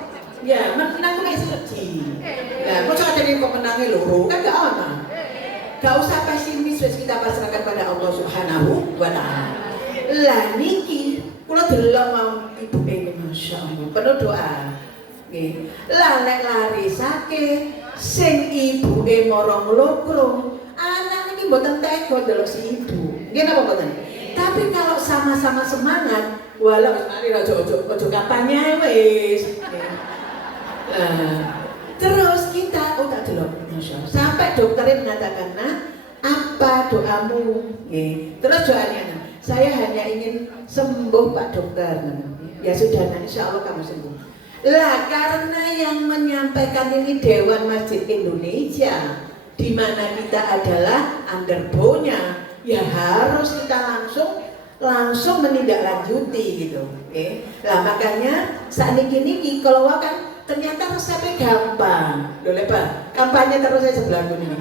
Ya, menang mek siji. Nah, kok jadi kok menange loro kan gak ana. Gak usah pesimis, wis kita pasrahkan pada Allah Subhanahu wa taala. Lah niki kula delok mau ibu ini masyaallah penuh doa. Nggih. Lah lek lari sakit sing ibuke mara nglokro, anak niki mboten tega delok si ibu. Nggih napa mboten? Tapi kalau sama-sama semangat, walau wis mari ojo kampanye wis. Terus kita tak delok masyaallah. Sampai dokternya mengatakan, "Nah, apa doamu?" Nggih. Terus doanya, "Saya hanya ingin sembuh Pak Dokter." Ya sudah, nah, insya Allah kamu sembuh. Lah karena yang menyampaikan ini Dewan Masjid Indonesia, di mana kita adalah underbownya, ya harus kita langsung menindaklanjuti gitu. Oke. Lah makanya saat niki kalau kan ternyata resepnya gampang. Loh Pak, kampanye terus saya sebelah ini.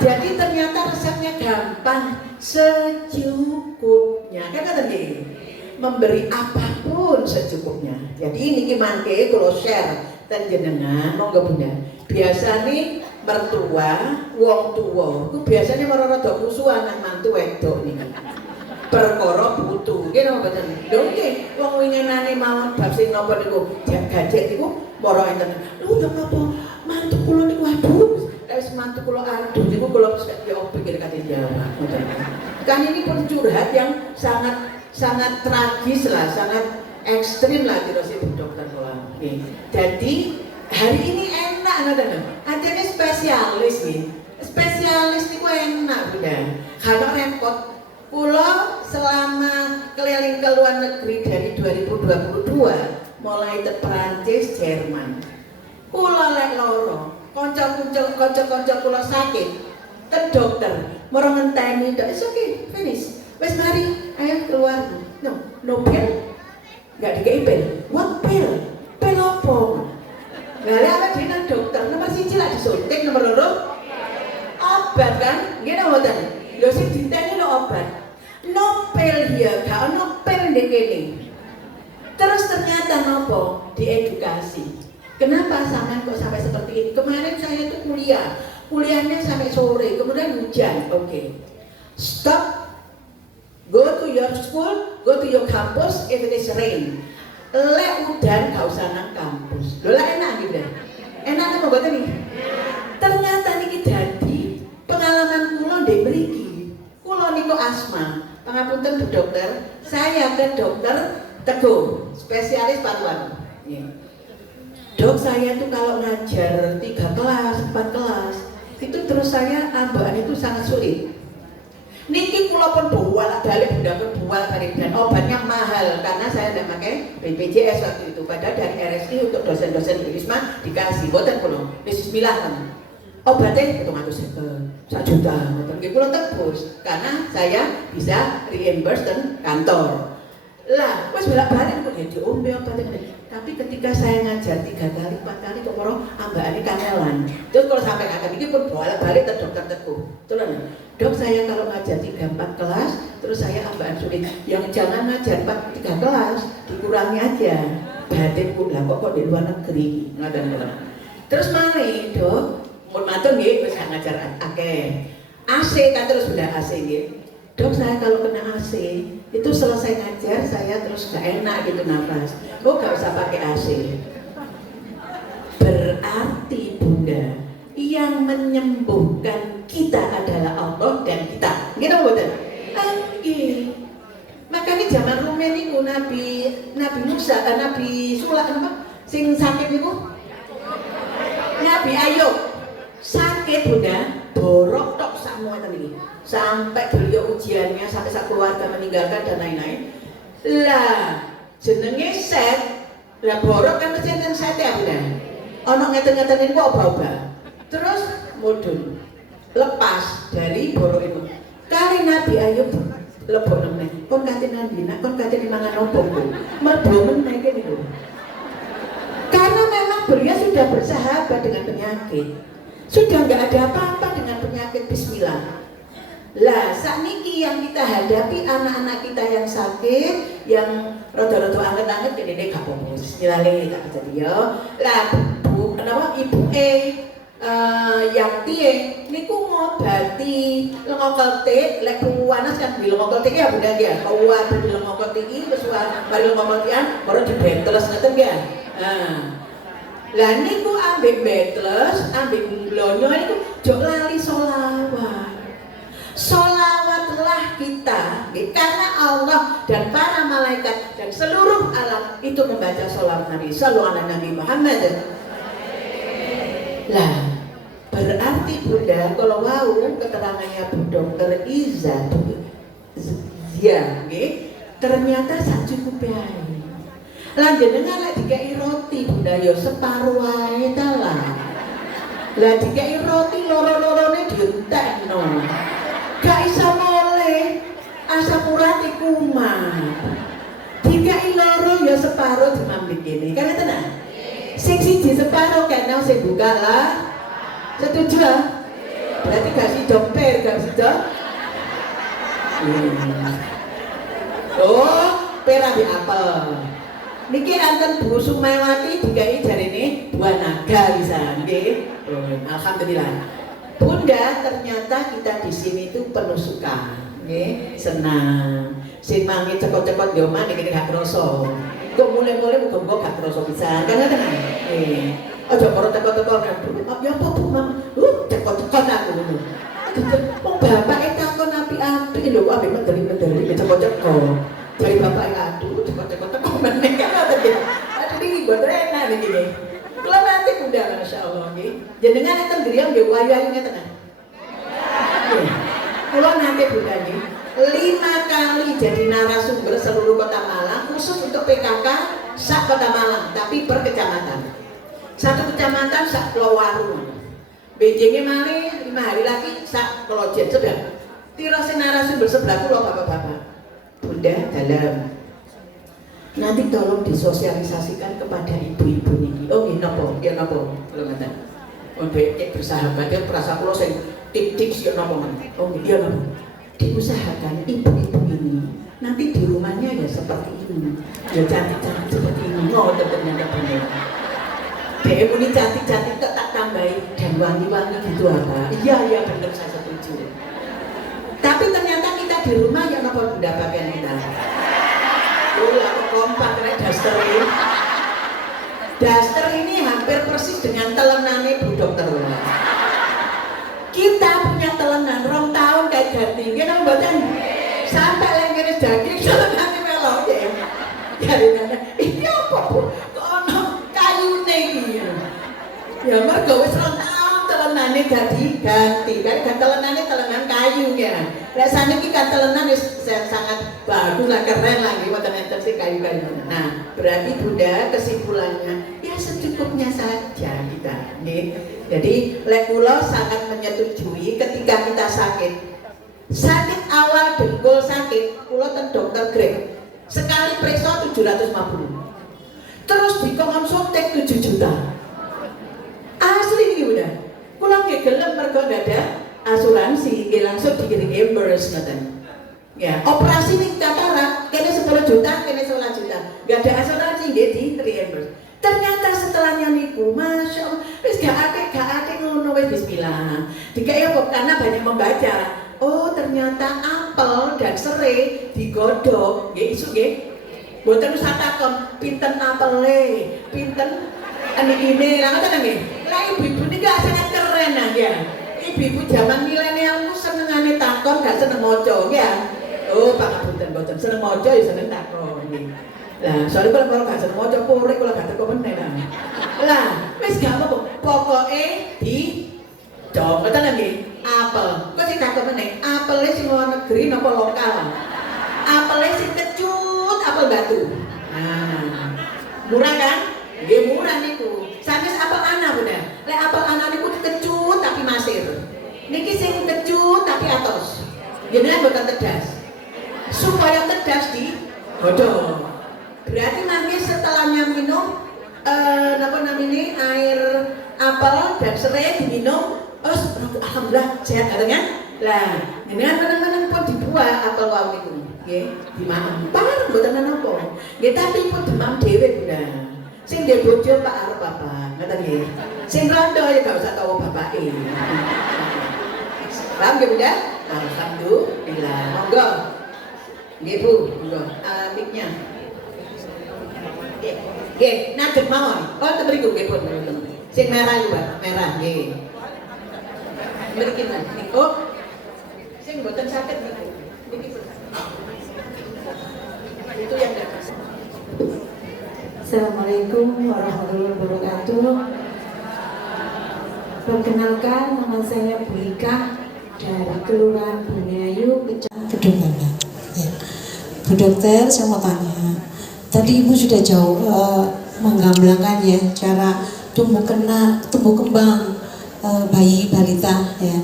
Jadi ternyata resepnya gampang, secukupnya. Kan kata dia, memberi apapun secukupnya. Jadi ini mangke kalau share dan jenengan monggo Bunda. Biasa nih mertua, wong tua, itu biasanya rada musuhan nang mantu wedok niki. Perkara butuh. Nggih napa mboten? Lho nggih, wong winginane mawon bab sing napa niku gajek niku mara enten. Lho ya napa mantu kula niku aduh. Wis mantu kula aduh niku kula ya pikir kate jawab. Kan ini pencurhat yang sangat tragis lah, sangat ekstrim lah kira si dokter kula. Nggih. Jadi hari ini enak ngoten. Artinya spesialis nih. Spesialis niku enak Bunda. Karena repot. Kula selama keliling ke luar negeri dari 2022 mulai ke Perancis, Jerman. Kula lek loro, kanca-kanca kula sakit, ke dokter, mau ngenteni, it's okay, finish. Wes mari, ayo keluar. No pil, nggak dikei pil. What pil? Pil opo? Nggak ada dina dokter. Nomor 1 lah disuntik, nomor 2 obat kan? Gini obat. Lo sih dinteni lo obat. No pil ya, gak no pil di kene. Terus ternyata nopo diedukasi. Kenapa sampean kok sampai seperti ini? Kemarin saya tuh kuliahnya sampai sore, kemudian hujan. Oke. Stop. Go to your school, go to your campus if it is rain. Lek udan gak usah nang kampus. Lho lah enak gitu. Enak apa mboten nih? Ternyata niki dadi pengalaman kula ndek mriki. Kula niku asma. Pangapunten Bu Dokter, saya ke dokter Teguh, spesialis paruan. Dok, saya tuh kalau ngajar 3 kelas, 4 kelas, itu terus saya ambakan itu sangat sulit. Niki kula pun bolak-balik Bunda pun bolak-balik dan obatnya mahal karena saya tidak pakai BPJS waktu itu. Padahal dari RSI untuk dosen-dosen di Wisma dikasih, boten kula. Bismillah kan. Obatnya 1 juta, mungkin kula tebus karena saya bisa reimburse dan kantor. Lah, wes bolak-balik kok jadi ombe obatnya. Tapi ketika saya ngajar 3 kali, 4 kali kok moro ambakane kanelan. Terus kalau sampai akan ini pun bolak-balik ke dokter Teguh. Tulen. Dok, saya kalau ngajar 3-4 kelas, terus saya ambakan sulit. Yang jangan ngajar 3 kelas, dikurangi aja. Batinku lah kok di luar negeri. Ngoten. Terus mari, Dok. Mun matur nggih wis ngajar akeh. AC kan terus benda AC nggih. Dok, saya kalau kena AC itu selesai ngajar saya terus gak enak gitu nafas. Kok gak usah pakai AC. Berarti Bunda, yang menyembuhkan kita adalah Allah dan kita. Gitu betul? Nggih. Makanya zaman rumen niku Nabi Musa, Nabi Sulaiman apa sing sakit niku? Nabi Ayub. Sakit Bunda, borok tok semua tadi. sampai beliau ujiannya sampai sak keluarga meninggalkan dan lain-lain. Lah jenenge set, lah borok kan mesti enten set ya udah. Ono ngeten-ngetenin kok obah-obah. Terus mudun lepas dari borok itu. Kali Nabi Ayub lebok nemeh. Kon kate Nabi, kon kate mangan opo kok. Mlebu meneh kene lho. Karena memang beliau sudah bersahabat dengan penyakit. Sudah nggak ada apa-apa dengan penyakit, bismillah. Lah, saat niki yang kita hadapi anak-anak kita yang sakit, yang rodo-rodo anget-anget jadi dia gak apa-apa. Bismillah tak bisa dia. Lah, bu, kenapa ibu yang tie niku ngobati lengokelte lek panas kan di lengokelte ya bunda ya. Kuat di lengokelte iki wis mari lengokeltean baru dibetles ngeten ya. Lah niku ambek betles, ambek blonyo niku jok lali sholawat. Sholawatlah kita, karena Allah dan para malaikat dan seluruh alam itu membaca sholawat Nabi sallallahu alaihi Nabi Muhammad. Lah, berarti Bunda kalau mau keterangannya Bu Dokter Iza Zia, ternyata sak cukup baik. Lah jenengan lek dikai roti Bunda yo separuh wae ta lah. Lah dikai roti loro-lorone dientekno. Gak iso mole asam urat kumat. Dikai loro yo separuh dimambi kene. Kan tenan? Sing siji separuh kan sing buka lah. Setuju lah? Berarti gak si dokter, gak si dok? Oh, perah di apel. Niki anten Bu Sumawati dikai jarine buah naga bisa, nggih. Alhamdulillah. Bunda, ternyata kita di sini itu penuh suka, nggih, senang. Sing mangi cekot-cekot yo man iki gak kroso. Kok mulai-mulai muga-muga gak kroso pisan. Kan ngoten nggih. Aja karo teko-teko kan. Ya apa Bu, Mam? Cekot-cekot aku ngono. Wong bapake takon apik-apik lho kok ambek medeli-medeli cekot-cekot. Dari bapak aduh cekot-cekot teko meneh kan ngoten nggih. Aduh iki boten enak niki. Kula nanti Bunda masyaallah nggih. Jenengan enten griya nggih wayahe ngeten. Kula nanti Bunda nggih 5 kali jadi narasumber seluruh Kota Malang khusus untuk PKK sak Kota Malang tapi per kecamatan. Satu kecamatan sak Pulau Warung. Benjenge malih 5 hari lagi sak Klojen sebelah. Tirose narasumber sebelah kula bapak-bapak. Bunda dalam nanti tolong disosialisasikan kepada ibu-ibu niki. Oh nggih napa? Ya napa? Kula ngaten. Untuk bersahabat ya perasa kula sing tips ya napa? Oh nggih ya napa? Diusahakan ibu-ibu ini nanti di rumahnya ya seperti ini. Ya cantik-cantik seperti ini. Ngoten ternyata bener. Dia muni cantik-cantik tak tambahin dan wangi-wangi gitu apa? Iya benar saya setuju. Tapi ternyata kita di rumah ya apa Bunda pakaian kita? Oh aku kompak karena daster ini. Daster ini hampir persis dengan telenane Bu Dokter. Kita punya telenan 2 tahun kayak ganti, kita mboten sampai lengkene daging telenane melok ya. Dari mana? Ini apa Bu? Ya mergo wis 2 tahun telenane dadi ganti. Kan telenane telenan kayu ya. Lah saniki kan telenan wis sangat bagus lah, keren lah nggih wonten enten sing kayu-kayu. Nah, berarti Bunda kesimpulannya ya secukupnya saja kita nggih. Jadi lek kula sangat menyetujui ketika kita sakit. Sakit awal dengkul sakit, kula ten dokter Greg. Sekali periksa 750. Terus dikon suntik 7 juta. Asli ini udah, pulang ke gelem mergo nggak ada asuransi, langsung di reimburse ngoten. Ya, operasi nih katarak, kene 10 juta, kene 11 juta, nggak ada asuransi, nggih di reimburse. Ternyata setelahnya niku, masya Allah, wis gak ake ngono wis bismillah. Dikai kok karena banyak membaca. Oh ternyata apel dan serai digodok, nggih isu nggih. Boten usah takon, pinten apele, pinten ini lah ngoten nggih. Lah ibu-ibu niki sangat keren nah ya. Ibu-ibu zaman milenial ku senengane takon gak seneng maca ya. Oh pangapunten boten seneng maca ya seneng takon nggih. Lah soalnya kalau gak seneng maca purek kula gak teko meneh lah. Lah wis gak apa-apa. Pokoke di dong ngoten nggih. apel. Kok sing takut meneh, apelnya sing luar negeri napa lokal? Apelnya sing kecut, apel batu. Nah, murah kan? Nggih murah niku. Sanes apel ana Bunda. Lek apel ana niku kecut tapi masir. Niki sing kecut tapi atos. Jenengan boten tedas. Supaya tedas di godhong. Berarti nanti setelahnya minum napa namanya air apel dan serai diminum, alhamdulillah sehat katanya. Lah, jenengan meneng-meneng pun dibuat apel wau niku. Nggih, dimampar mboten napa. Nggih tapi pun demam dhewe Bunda. Sing ndek bojo Pak arep apa? Ngoten nggih. Sing rondo ya gak usah tahu bapake. Paham nggih Bunda? Alhamdulillah. Monggo. Nggih Bu, monggo. Miknya. Nggih, nadeg mawon. Wonten mriku nggih pun. Sing merah iku, Pak. Merah nggih. Mriki niku. Sing mboten saged niku. Niki pun. Itu yang enggak. Assalamualaikum warahmatullahi wabarakatuh. Perkenalkan, nama saya Bu Lika dari Kelurahan Bumiayu, Kecamatan Kedungana. Ya. Bu Dokter, saya mau tanya. Tadi Ibu sudah jauh menggambarkan ya cara tumbuh kembang bayi balita ya.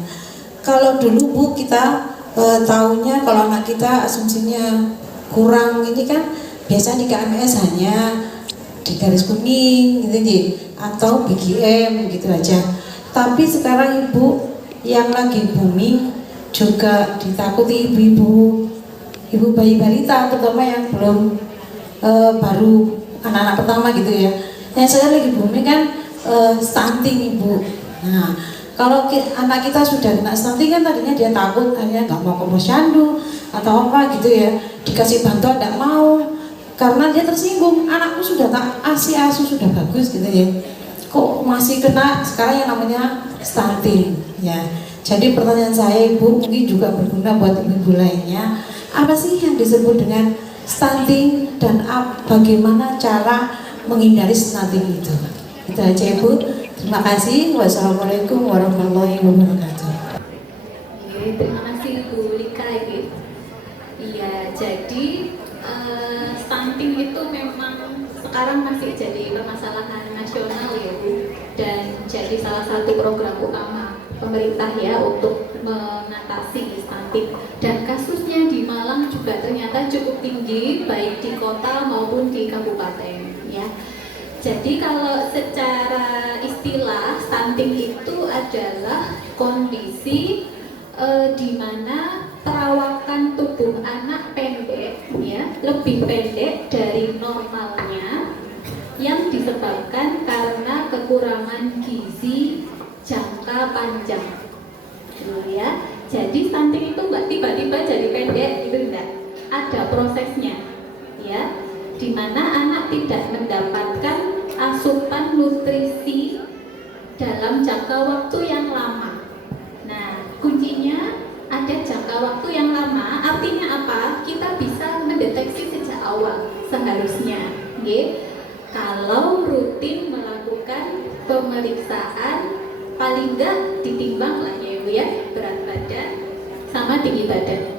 Kalau dulu Bu kita tahunya kalau anak kita asumsinya kurang ini kan biasa di KMS hanya di garis kuning gitu nih atau BGM gitu aja. Tapi sekarang Ibu yang lagi booming juga ditakuti ibu bayi balita terutama yang belum baru anak-anak pertama gitu ya. Yang saya lagi booming kan stunting Ibu. Nah kalau anak kita sudah kena stunting kan tadinya dia takut hanya nggak mau ke posyandu atau apa gitu ya, dikasih bantuan nggak mau karena dia tersinggung, anakku sudah tak ASI-ASU sudah bagus gitu ya, kok masih kena sekarang yang namanya stunting ya. Jadi pertanyaan saya Ibu mungkin juga berguna buat ibu-ibu lainnya, apa sih yang disebut dengan stunting dan bagaimana cara menghindari stunting itu? Itu aja Ibu, terima kasih. Wassalamualaikum warahmatullahi wabarakatuh. Terima kasih Bu Lika gitu. Iya, jadi stunting itu memang sekarang masih jadi permasalahan nasional ya Bu, dan jadi salah satu program utama pemerintah ya untuk mengatasi stunting. Dan kasusnya di Malang juga ternyata cukup tinggi baik di kota maupun di kabupaten ya. Jadi kalau secara istilah stunting itu adalah kondisi di mana perawakan tubuh anak pendek ya, lebih pendek dari normalnya yang disebabkan karena kekurangan gizi jangka panjang ya. Jadi stunting itu nggak tiba-tiba jadi pendek gitu, enggak, ada prosesnya ya, di mana anak tidak mendapatkan asupan nutrisi dalam jangka waktu yang lama. Nah, kuncinya ada jangka waktu yang lama, artinya apa? Kita bisa mendeteksi sejak awal seharusnya, okay? Kalau rutin melakukan pemeriksaan, paling enggak ditimbang lah ya Ibu ya, berat badan sama tinggi badan.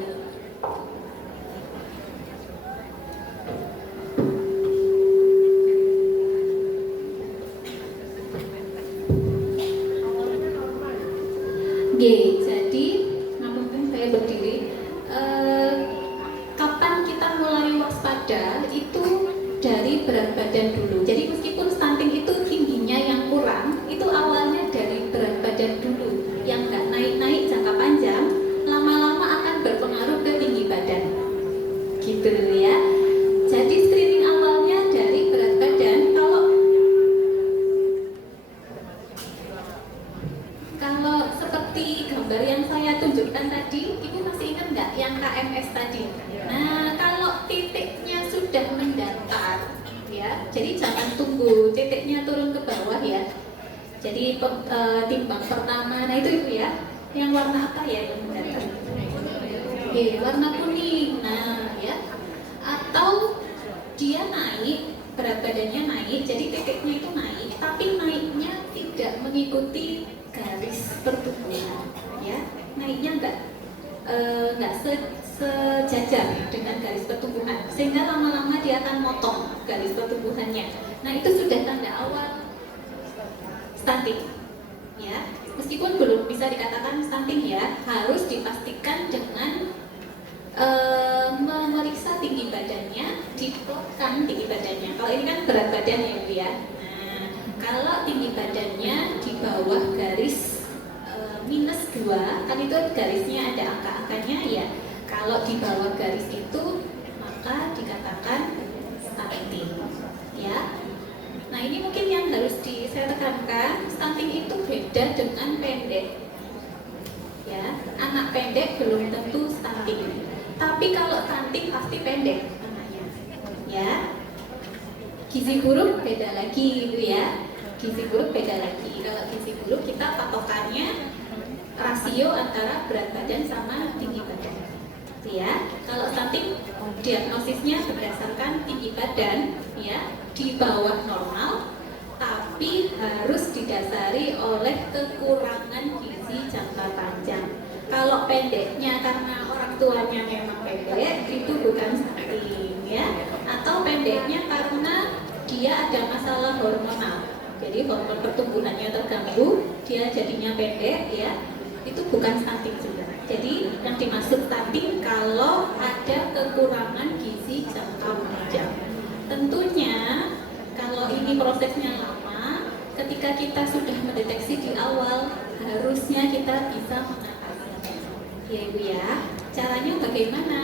Jadi namun saya berdiri, kapan kita mulai waspada itu dari berat badan dulu. Jadi meskipun stunting itu tingginya yang kurang, itu awalnya dari berat badan dulu, yang nggak naik-naik jangka panjang, lama-lama akan berpengaruh ke tinggi badan, gitu ya. Jadi screening awalnya dari berat badan. Kalau seperti gambar yang saya tunjukkan tadi, Ibu masih ingat nggak yang KMS tadi? Nah, kalau titiknya sudah mendatar, ya, jadi jangan tunggu titiknya turun ke bawah ya. Jadi timbang pertama, nah itu Ibu ya, yang warna apa ya yang mendatar? Oke, warna kuning. Nah, ya, atau dia naik, berat badannya naik, jadi titiknya itu naik, tapi naiknya tidak mengikuti garis pertumbuhan, ya, naiknya nggak sejajar dengan garis pertumbuhan, sehingga lama-lama dia akan motong garis pertumbuhannya. Nah, itu sudah tanda awal stunting, ya. Meskipun belum bisa dikatakan stunting, ya, harus dipastikan dengan memeriksa tinggi badannya, diplotkan tinggi badannya. Kalau ini kan berat badan ya, Bu, ya. Nah, kalau tinggi badannya di bawah garis -2, kan itu garisnya ada angka-angkanya, ya. Kalau di bawah garis itu maka dikatakan stunting, ya. Nah, ini mungkin yang harus saya tekankan, stunting itu beda dengan pendek, ya. Anak pendek belum tentu stunting, tapi kalau stunting pasti pendek anaknya, ya. Gizi buruk beda lagi, gitu ya. Gizi buruk beda lagi. Kalau gizi buruk kita patokannya rasio antara berat badan sama tinggi badan, ya. Kalau stunting diagnosisnya berdasarkan tinggi badan, ya, di bawah normal, tapi harus didasari oleh kekurangan gizi jangka panjang. Kalau pendeknya karena orang tuanya memang pendek, itu bukan stunting, ya. Atau pendeknya karena dia ada masalah hormonal, jadi hormon pertumbuhannya terganggu, dia jadinya pendek, ya. Itu bukan stunting juga. Jadi yang dimaksud stunting kalau ada kekurangan gizi jangka panjang. Tentunya kalau ini prosesnya lama, ketika kita sudah mendeteksi di awal, harusnya kita bisa mengatasinya, ya Ibu, ya. Caranya bagaimana?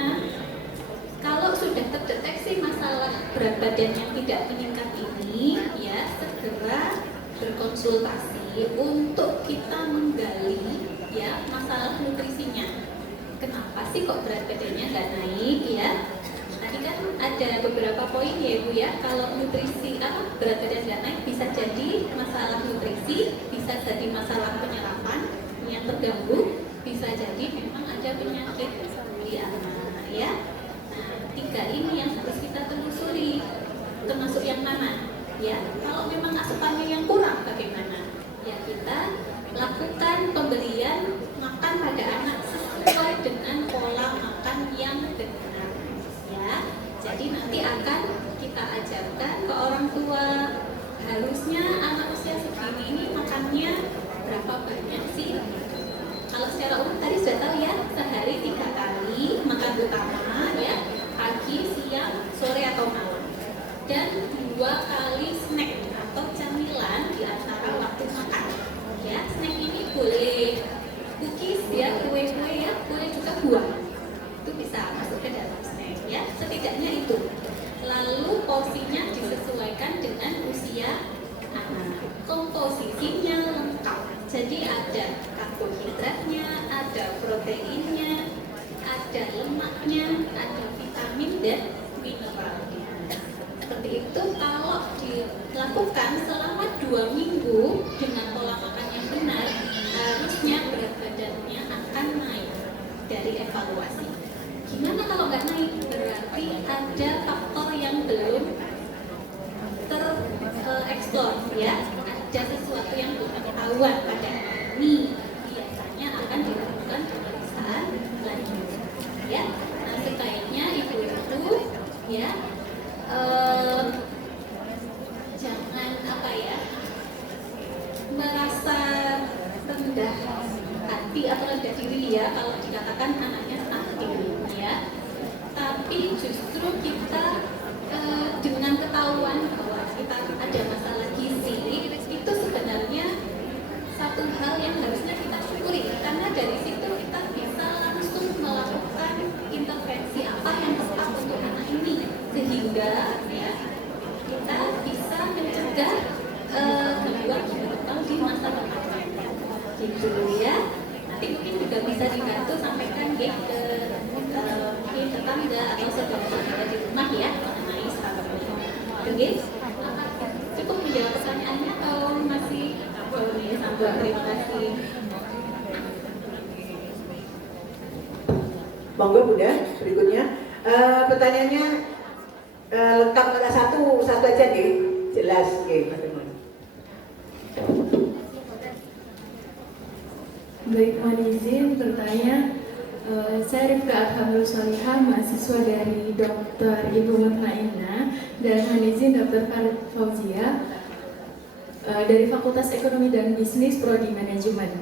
Kalau sudah terdeteksi masalah berat badan yang tidak meningkat ini, ya, segera berkonsultasi untuk kita menggali, ya, masalah nutrisinya. Kenapa sih kok berat badannya nggak naik, ya? Tadi kan ada beberapa poin, ya Ibu, ya. Kalau nutrisi berat badan nggak naik bisa jadi masalah nutrisi, bisa jadi masalah penyerapan yang terganggu, bisa jadi memang ada penyakit di anak, ya. Nah, 3 ini yang harus kita telusuri, termasuk yang mana, ya. Kalau memang asupannya yang kurang bagaimana? Ya, kita lakukan pemberian makan pada anak sesuai dengan pola makan yang benar, ya. Jadi nanti akan kita ajarkan ke orang tua, harusnya anak usia segini ini makannya berapa banyak sih. Kalau secara umum tadi sudah tahu, ya, sehari 3 kali makan utama, ya, pagi, siang, sore atau malam, dan 2 kali snack atau camilan di antara waktu makan. Ya, snack ini boleh cookies, ya, kue-kue, ya, boleh juga buah. Itu bisa masuk ke dalam snack, ya. Setidaknya itu. Lalu porsinya disesuaikan dengan usia anak. Komposisinya lengkap. Jadi ada karbohidratnya, ada proteinnya, ada lemaknya, ada vitamin dan mineralnya. Seperti itu. Kalau dilakukan selama 2 minggu dengan pola makan yang benar, harusnya berat badannya akan naik dari evaluasi. Gimana kalau nggak naik? Berarti ada faktor yang belum tereksplor, ya. Ada sesuatu yang belum ketahuan pada ini. Biasanya akan dilakukan pemeriksaan lagi, ya. Nah, sebaiknya ibu-ibu, ya, jangan merasa rendah hati atau rendah diri, ya, kalau dikatakan anaknya stunting, ya. Tapi justru kita dengan ketahuan bahwa kita ada masalah gizi, itu sebenarnya satu hal yang harusnya kita syukuri, karena dari situ kita bisa langsung melakukan intervensi apa yang tepat untuk anak ini, sehingga, ya, kita bisa mencegah gangguan berkembang di masa depan, gitu, ya. Nanti mungkin juga bisa dibantu sampaikan, ya, ke mungkin tetangga atau saudara-saudara di rumah, ya, mengenai strategi. Oke, cukup menjawab pertanyaannya atau masih boleh sambung? Terima kasih. Monggo Bunda, berikutnya pertanyaannya lengkap mana satu aja nih, jelas, oke. Baik, mohon izin bertanya. Saya Rifka Adhamul Solihah, mahasiswa dari Dr. Ibu Mutmainah, dan mohon izin Dr. Farid Fauzia dari Fakultas Ekonomi dan Bisnis Prodi Manajemen.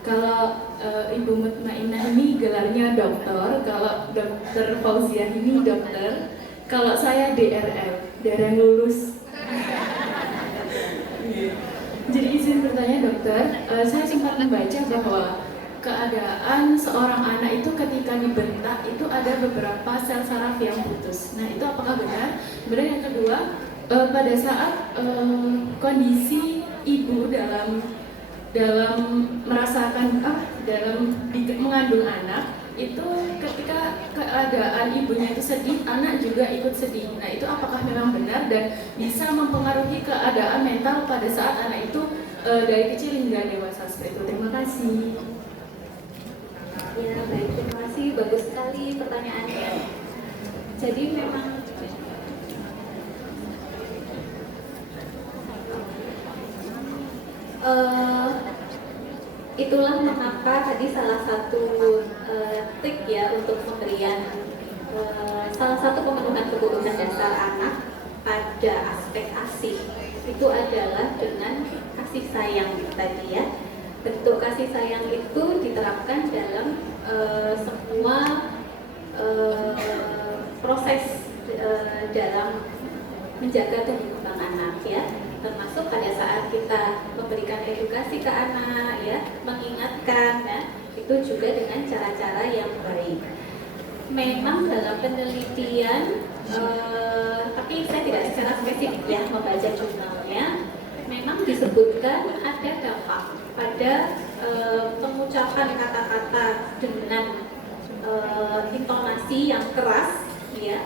Kalau Ibu Mutmainah ini gelarnya doktor, kalau Dr. Fauzia ini dokter, kalau saya DRL, dereng lulus. Jadi izin bertanya dokter, saya sempat membaca bahwa keadaan seorang anak itu ketika dibentak itu ada beberapa sel saraf yang putus. Nah, itu apakah benar? Kemudian yang kedua, pada saat kondisi ibu dalam merasakan dalam mengandung anak, itu ketika keadaan ibunya itu sedih, anak juga ikut sedih. Nah, itu apakah memang benar dan bisa mempengaruhi keadaan mental pada saat anak itu dari kecil hingga dewasa seperti itu? Terima kasih. Ya, baik, terima kasih. Bagus sekali pertanyaannya. Jadi memang itulah mengapa tadi salah satu trik ya untuk pemberian salah satu pemenuhan kebutuhan dasar anak pada aspek ASI itu adalah dengan kasih sayang tadi ya. Bentuk kasih sayang itu diterapkan dalam semua proses dalam menjaga tumbuh kembang anak ya, termasuk pada saat kita memberikan edukasi ke anak ya, mengingatkan ya, itu juga dengan cara-cara yang baik. Memang dalam penelitian, tapi saya tidak secara spesifik ya membaca jurnalnya, memang disebutkan ada dampak pada pengucapan kata-kata dengan intonasi yang keras ya,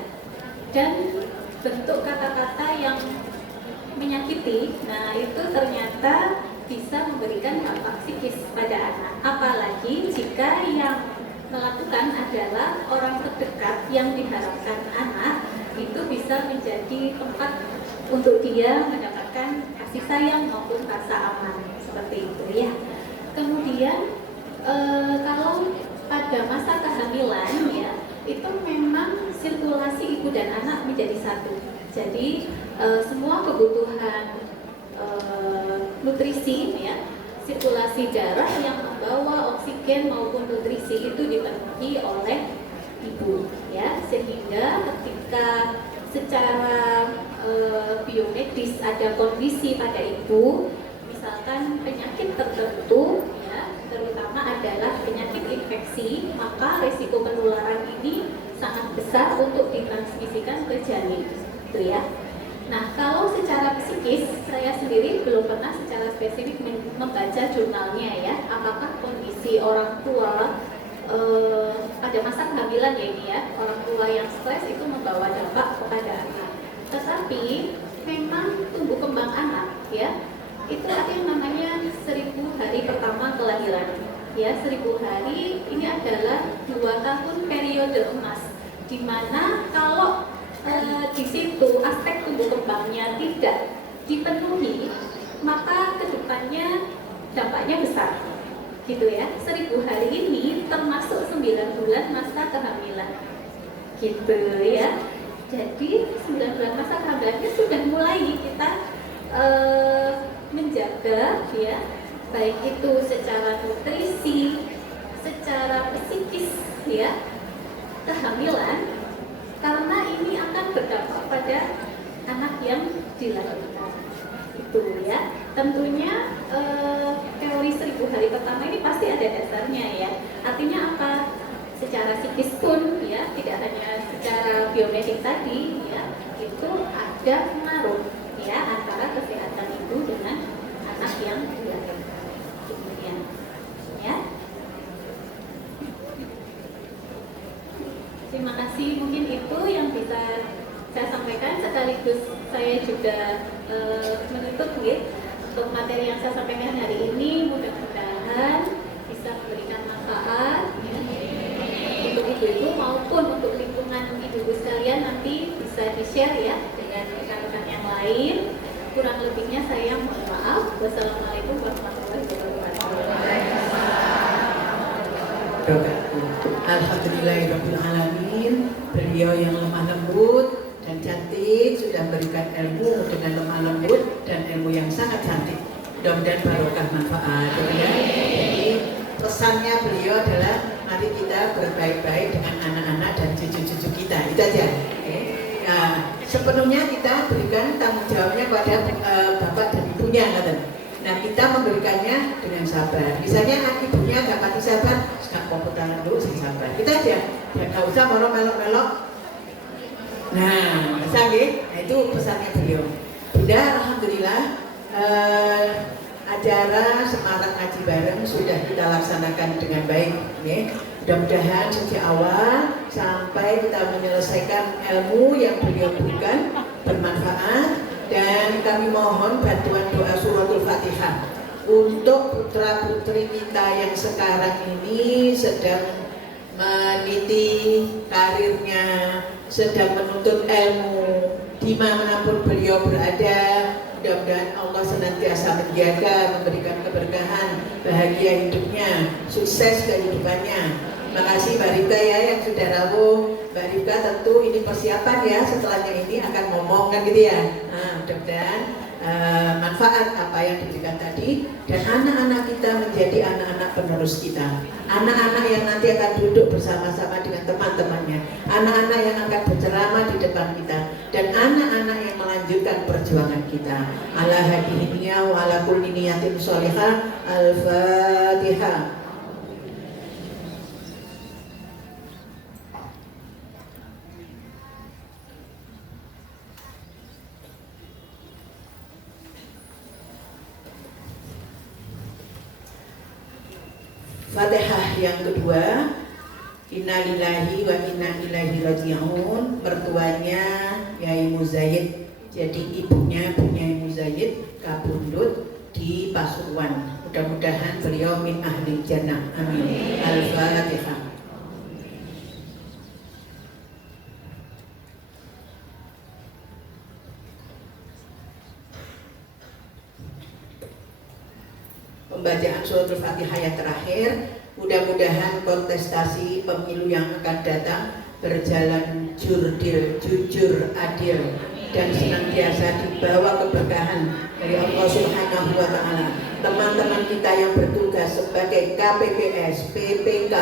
dan bentuk kata-kata yang menyakiti. Nah, itu ternyata bisa memberikan dampak psikis pada anak, apalagi jika yang melakukan adalah orang terdekat yang diharapkan anak itu bisa menjadi tempat untuk dia mendapatkan kasih sayang maupun rasa aman seperti itu ya. Kemudian kalau pada masa kehamilan ya, itu memang sirkulasi ibu dan anak menjadi satu. Jadi semua kebutuhan nutrisi ya, sirkulasi darah yang membawa oksigen maupun nutrisi itu dipenuhi oleh ibu ya, sehingga ketika secara biomedis ada kondisi pada ibu, misalkan penyakit tertentu ya, terutama adalah penyakit infeksi, maka resiko penularan ini sangat besar untuk ditransmisikan ke janin gitu ya. Nah, kalau secara psikis, saya sendiri belum pernah secara spesifik membaca jurnalnya ya, apakah kondisi orang tua pada masa kehamilan ya ini ya, orang tua yang stres itu membawa dampak kepada anak. Tetapi memang tumbuh kembang anak ya, itu ada yang namanya 1000 hari pertama kelahiran ya. 1000 hari ini adalah 2 tahun periode emas, di mana kalau di situ aspek tumbuh kembangnya tidak dipenuhi, maka kedepannya dampaknya besar gitu ya. 1000 hari ini termasuk 9 bulan masa kehamilan gitu ya. Jadi 9 bulan masa kehamilannya sudah mulai kita menjaga ya, baik itu secara nutrisi, secara psikis ya, kehamilan, karena ini akan berdampak pada anak yang dilahirkan itu ya. Tentunya teori 1000 hari pertama ini pasti ada dasarnya ya. Artinya apa? Secara psikis pun ya, tidak hanya secara biomedik tadi ya, itu ada pengaruh ya antara kesehatan ibu dengan anak yang dilahirkan. Kemudian ya. Terima kasih, mungkin itu yang bisa saya sampaikan, sekaligus saya juga menutup untuk materi yang saya sampaikan hari ini. Mudah-mudahan bisa memberikan manfaat ya, untuk ibu-ibu maupun untuk lingkungan ibu-ibu sekalian, nanti bisa di-share ya dengan rekan-rekan yang lain. Kurang lebihnya saya mohon maaf. Wassalamualaikum warahmatullahi wabarakatuh. wabarakatuh. Alhamdulillahirabbil alamin. Beliau yang lemah lembut dan cantik sudah memberikan ilmu dengan lemah lembut dan ilmu yang sangat cantik. Mudah-mudahan barokah manfaat. Ya. Jadi pesannya beliau adalah mari kita berbaik-baik dengan anak-anak dan cucu-cucu kita. Itu aja. Okay. Nah, sepenuhnya kita berikan tanggung jawabnya kepada bapak dan ibunya, kata. Nah, kita memberikannya dengan sabar. Misalnya ibunya nggak pati sabar, sekarang komputer dulu sih sabar. Kita aja, ya nggak usah melok-melok. Nah, nah, itu pesannya beliau. Bunda, alhamdulillah acara Semarang Ngaji Bareng sudah kita laksanakan dengan baik. Ya. Mudah-mudahan sejak awal sampai kita menyelesaikan ilmu yang beliau berikan bermanfaat, dan kami mohon bantuan doa suratul Fatihah untuk putra-putri kita yang sekarang ini sedang meniti karirnya, sedang menuntut ilmu dimanapun beliau berada. Mudah-mudahan Allah senantiasa menjaga, memberikan keberkahan, bahagia hidupnya, sukses kehidupannya. Terima kasih Mbak Rifka ya yang sudah rawuh. Mbak Rifka tentu ini persiapan ya, setelahnya ini akan ngomong kan gitu ya. Nah, mudah-mudahan manfaat apa yang diberikan tadi, dan anak-anak kita menjadi anak-anak penerus kita, anak-anak yang nanti akan duduk bersama-sama dengan teman-temannya, anak-anak yang akan berceramah di depan kita, dan anak-anak yang melanjutkan perjuangan kita. Ala hadihiniya wa ala kulli niyatin sholihah. Al-Fatihah. Fatihah yang kedua, innalillahi wa inna ilaihi raji'un. Mertuanya Yai Muzayid, jadi ibunya Bunyai Muzayid kabundut di Pasuruan. Mudah-mudahan beliau min ahli jannah. Amin. Al-Fatihah. Pembacaan suratul Fatihah yang terakhir. Mudah-mudahan kontestasi pemilu yang akan datang berjalan jujur, adil, dan senantiasa dibawa keberkahan dari Allah Subhanahu wa Ta'ala. Teman-teman kita yang bertugas sebagai KPPS, PPK,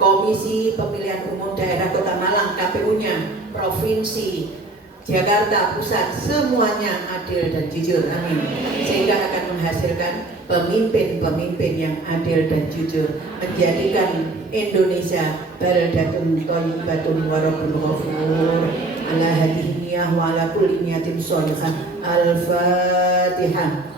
Komisi Pemilihan Umum Daerah Kota Malang, KPU-nya, Provinsi Jakarta Pusat, semuanya adil dan jujur, amin. Sehingga akan menghasilkan pemimpin-pemimpin yang adil dan jujur, menjadikan Indonesia baldatun thayyibatun wa rabbun ghafur. Ala hadhihi wa ala kulli niyatin sholihah. Al-Fatihah.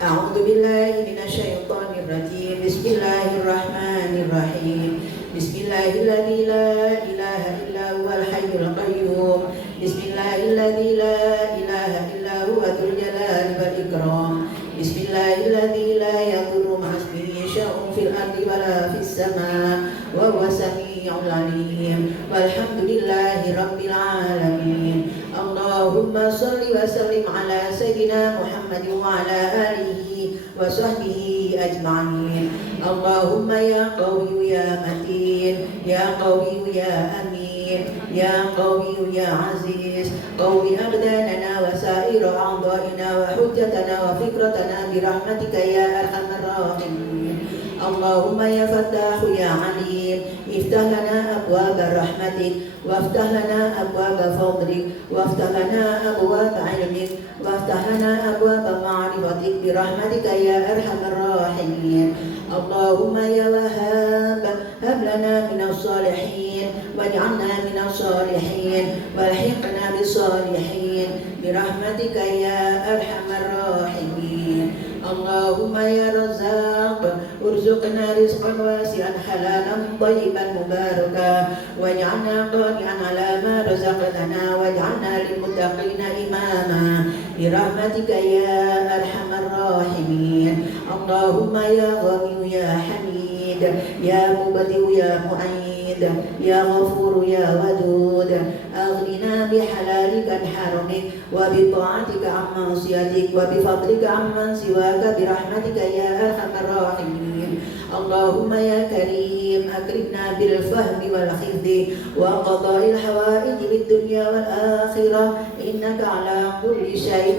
A'udzu billahi minasyaitonir rajim. Bismillahirrahmanirrahim. Bismillahilladzi la ilaha illa huwal hayyul qayyum. Bismillahilladzi la ilaha illa huwa dzul jalali wal ikram. Bismillahilladzi la yadurru ma'asmihi syai'un fil ardi wala fis sama' wa huwa samii'ul 'aliim. Walhamdulillahi rabbil alamin. Allahumma shalli wa sallim ala sayyidina Muhammad wa ala alihi wa sahbihi ajma'in. Allahumma ya qawiyyu ya matin, ya qawiyyu ya amin, ya qawiyyu ya aziz. Qawwi abdanana wa sa'ira a'dha'ina wa hujjatana wa fikratana birahmatika ya arhamar rahimin. Allahumma ya fattahu ya alim, iftah lana abwaba rahmatik, waftah lana abwaba fadlik, waftah lana abwaba ilmik, waftah lana abwaba ma'rifatik birahmatika ya arhamar rahimin. Allahumma ya wahhab, hab lana minas salihin, waj'alna minas salihin, walhiqna bis salihin birahmatika ya arhamar rahimin. Allahumma ya Razzaq, urzuqna rizqan wasi'an halalan thayyiban mubarakan, waj'alna qani'an ala ma razaqtana, waj'alna lil muttaqina imama birahmatika ya arhamar الراحمين اللهم يا غني يا حميد يا مبدئ يا معيد يا غفور يا ودود أغننا بحلالك الحرمك وبطاعتك عن معصيتك وبفضلك عمن سواك برحمتك يا أرحم الراحمين اللهم يا كريم أكرمنا بالفهم والحفظ وقضاء الحوائج بالدنيا والآخرة إنك على كل شيء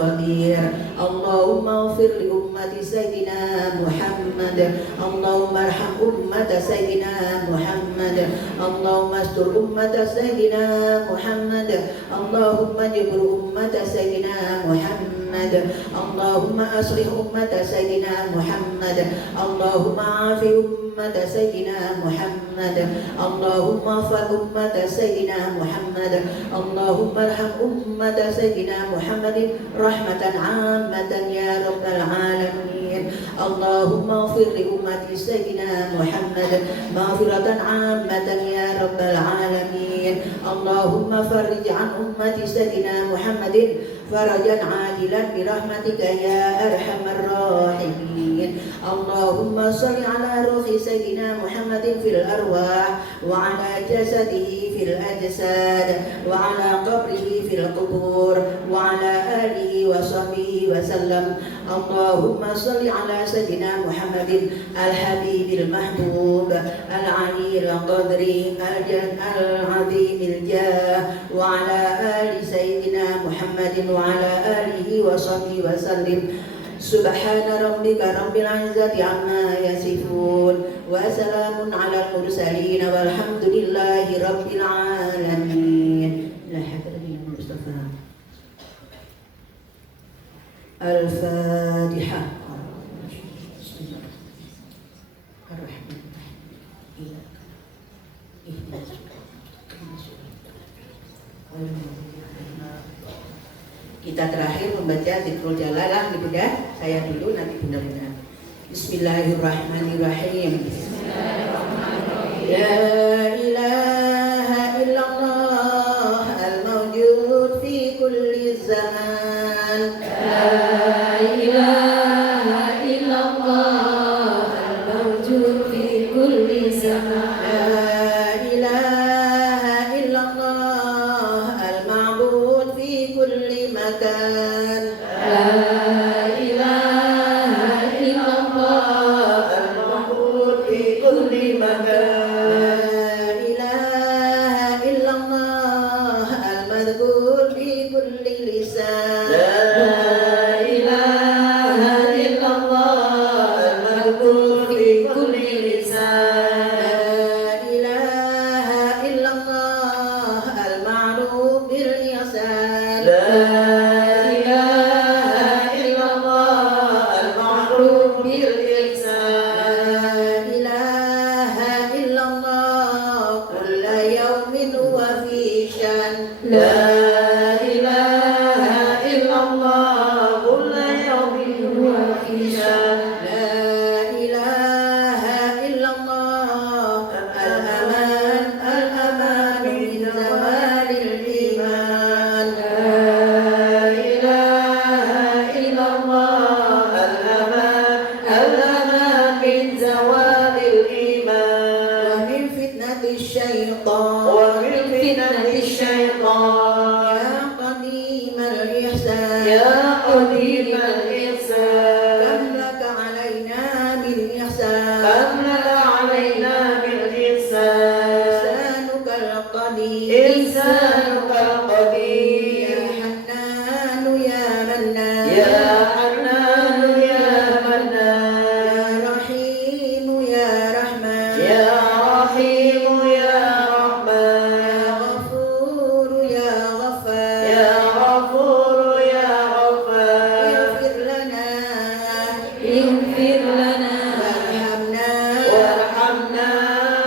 قدير اللهم اغفر لأمة سيدنا محمد اللهم ارحم أمة سيدنا محمد اللهم استر أمة سيدنا محمد اللهم اجبر أمة سيدنا محمد اللهم أصلح أمة سيدنا محمد اللهم عاف أمة سيدنا محمد اللهم اغفر أمة سيدنا محمد اللهم ارحم أمة سيدنا محمد رحمة عامة يا رب العالمين اللهم اغفر لأمة سيدنا محمد مغفرة عامة يا رب العالمين اللهم فرج عن أمة سيدنا محمد فرجا عاجلا برحمتك يا أرحم الراحمين اللهم صل على روح سيدنا محمد في الأرواح وعلى جسده في الأجساد وعلى قبره في القبور وعلى آله وصحبه وسلم اللهم صل على سيدنا محمد الحبيب المحبوب العلي القدر العظيم الجاه وعلى آل سيدنا محمد وعلى آله وصحبه وسلم سبحان ربك رب العزة عما يصفون وسلام على المرسلين والحمد لله رب العالمين. لا حضرة المصطفى. الفاتحة. Kita terakhir membaca Zikrul Jalalah di Bunda. Saya dulu nanti Bunda Rina. Bismillahirrahmanirrahim. Ya ilaha illallah al-mawjud fi kulli zaman. La ilaha illallah al-mawjud fi kulli zaman. La ilaha illallah al-ma'bud fi kulli makan. La ilaha illallah al-ma'bud fi kulli makan. La ilaha illallah al-madhkur fi kulli lisan. La ilaha illallah al-madhkur fi kulli lisan. La ilaha illallah al-ma'ruf bil ihsan. La ilaha illallah al-ma'ruf bil ihsan. La ilaha illallah kulla yawmin huwa fi shan. La ilaha illallah kulla yawmin huwa fi shan. La ilaha illallah al-aman al-aman min zawalil iman. La ilaha illallah al-aman al-aman min zawalil iman. Wa min fitnatis syaitan. Wa min fitnatis syaitan. Ya qadimal ihsan. Ya qadimal ihsan. Kam laka alaina min ihsan. Amlaka alaina bil ihsan. Ihsanukal qadir. Ihsanukal qadir. Ya Hannanu ya Mannan. Ya Hannanu ya Mannan. Ya Rahimu ya Rahman. Ya Rahimu ya Rahman. Ya Ghafuru ya Ghaffar. Ya Ghafuru ya Ghaffar. Ighfir lana Ighfir lana warhamna warhamna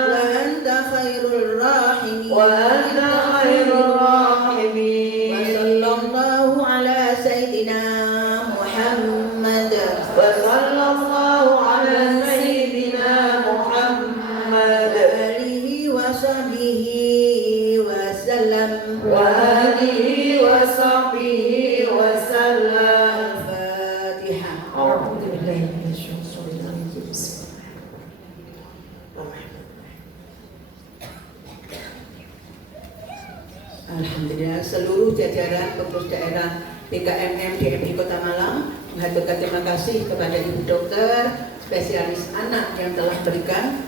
wa anta khairul rahimin. wa anta khairur rahimin. Wa sallallahu ala sayyidina Muhammad Wa sallallahu ala sayyidina Muhammad alihi wa sahbihi wa sallam. wa alihi wa sahbihi wa sallam. Al-Fatihah. syaitonir rajim. Alhamdulillah, seluruh jajaran pengurus daerah PKMM DMI Kota Malang mengaturkan terima kasih kepada Ibu Dokter spesialis anak yang telah berikan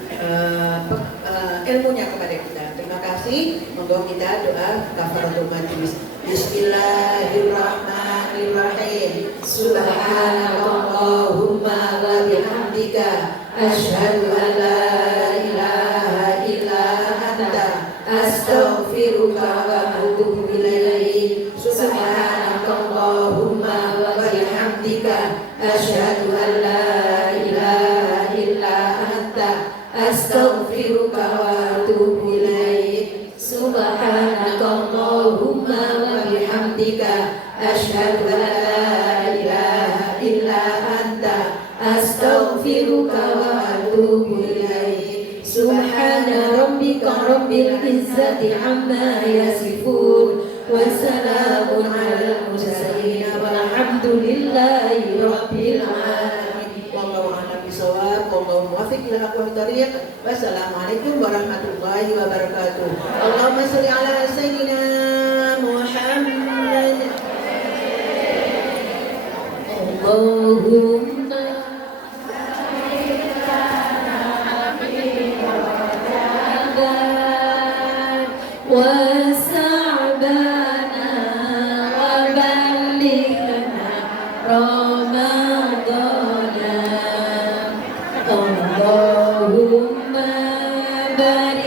ilmunya kepada kita. Terima kasih. Monggo kita doa kafaratul majlis. Bismillahirrahmanirrahim. Subhanallahumma wa bihamdika asyhadu an la ilaha illa anta astaghfiruka wa atubu ilaik. Subhanallahumma wa bihamdika asyhadu an la ilaha illa anta astaghfiruka wa atubu ilaik. Subhanallahumma wa bihamdika asyhadu an la ilaha illa anta astaghfiruka wa atubu ilaik. Subhana rabbika rabbil izzati amma yasifun wa salamun alal mursalin walhamdulillahi rabbil alamin. Wallahu a'lam bishawab. Wallahu muwaffiq ila aqwamit thariq. Wassalamualaikum warahmatullahi wabarakatuh. Allahumma shalli ala sayyidina Muhammad. Allahumma Allahumma barik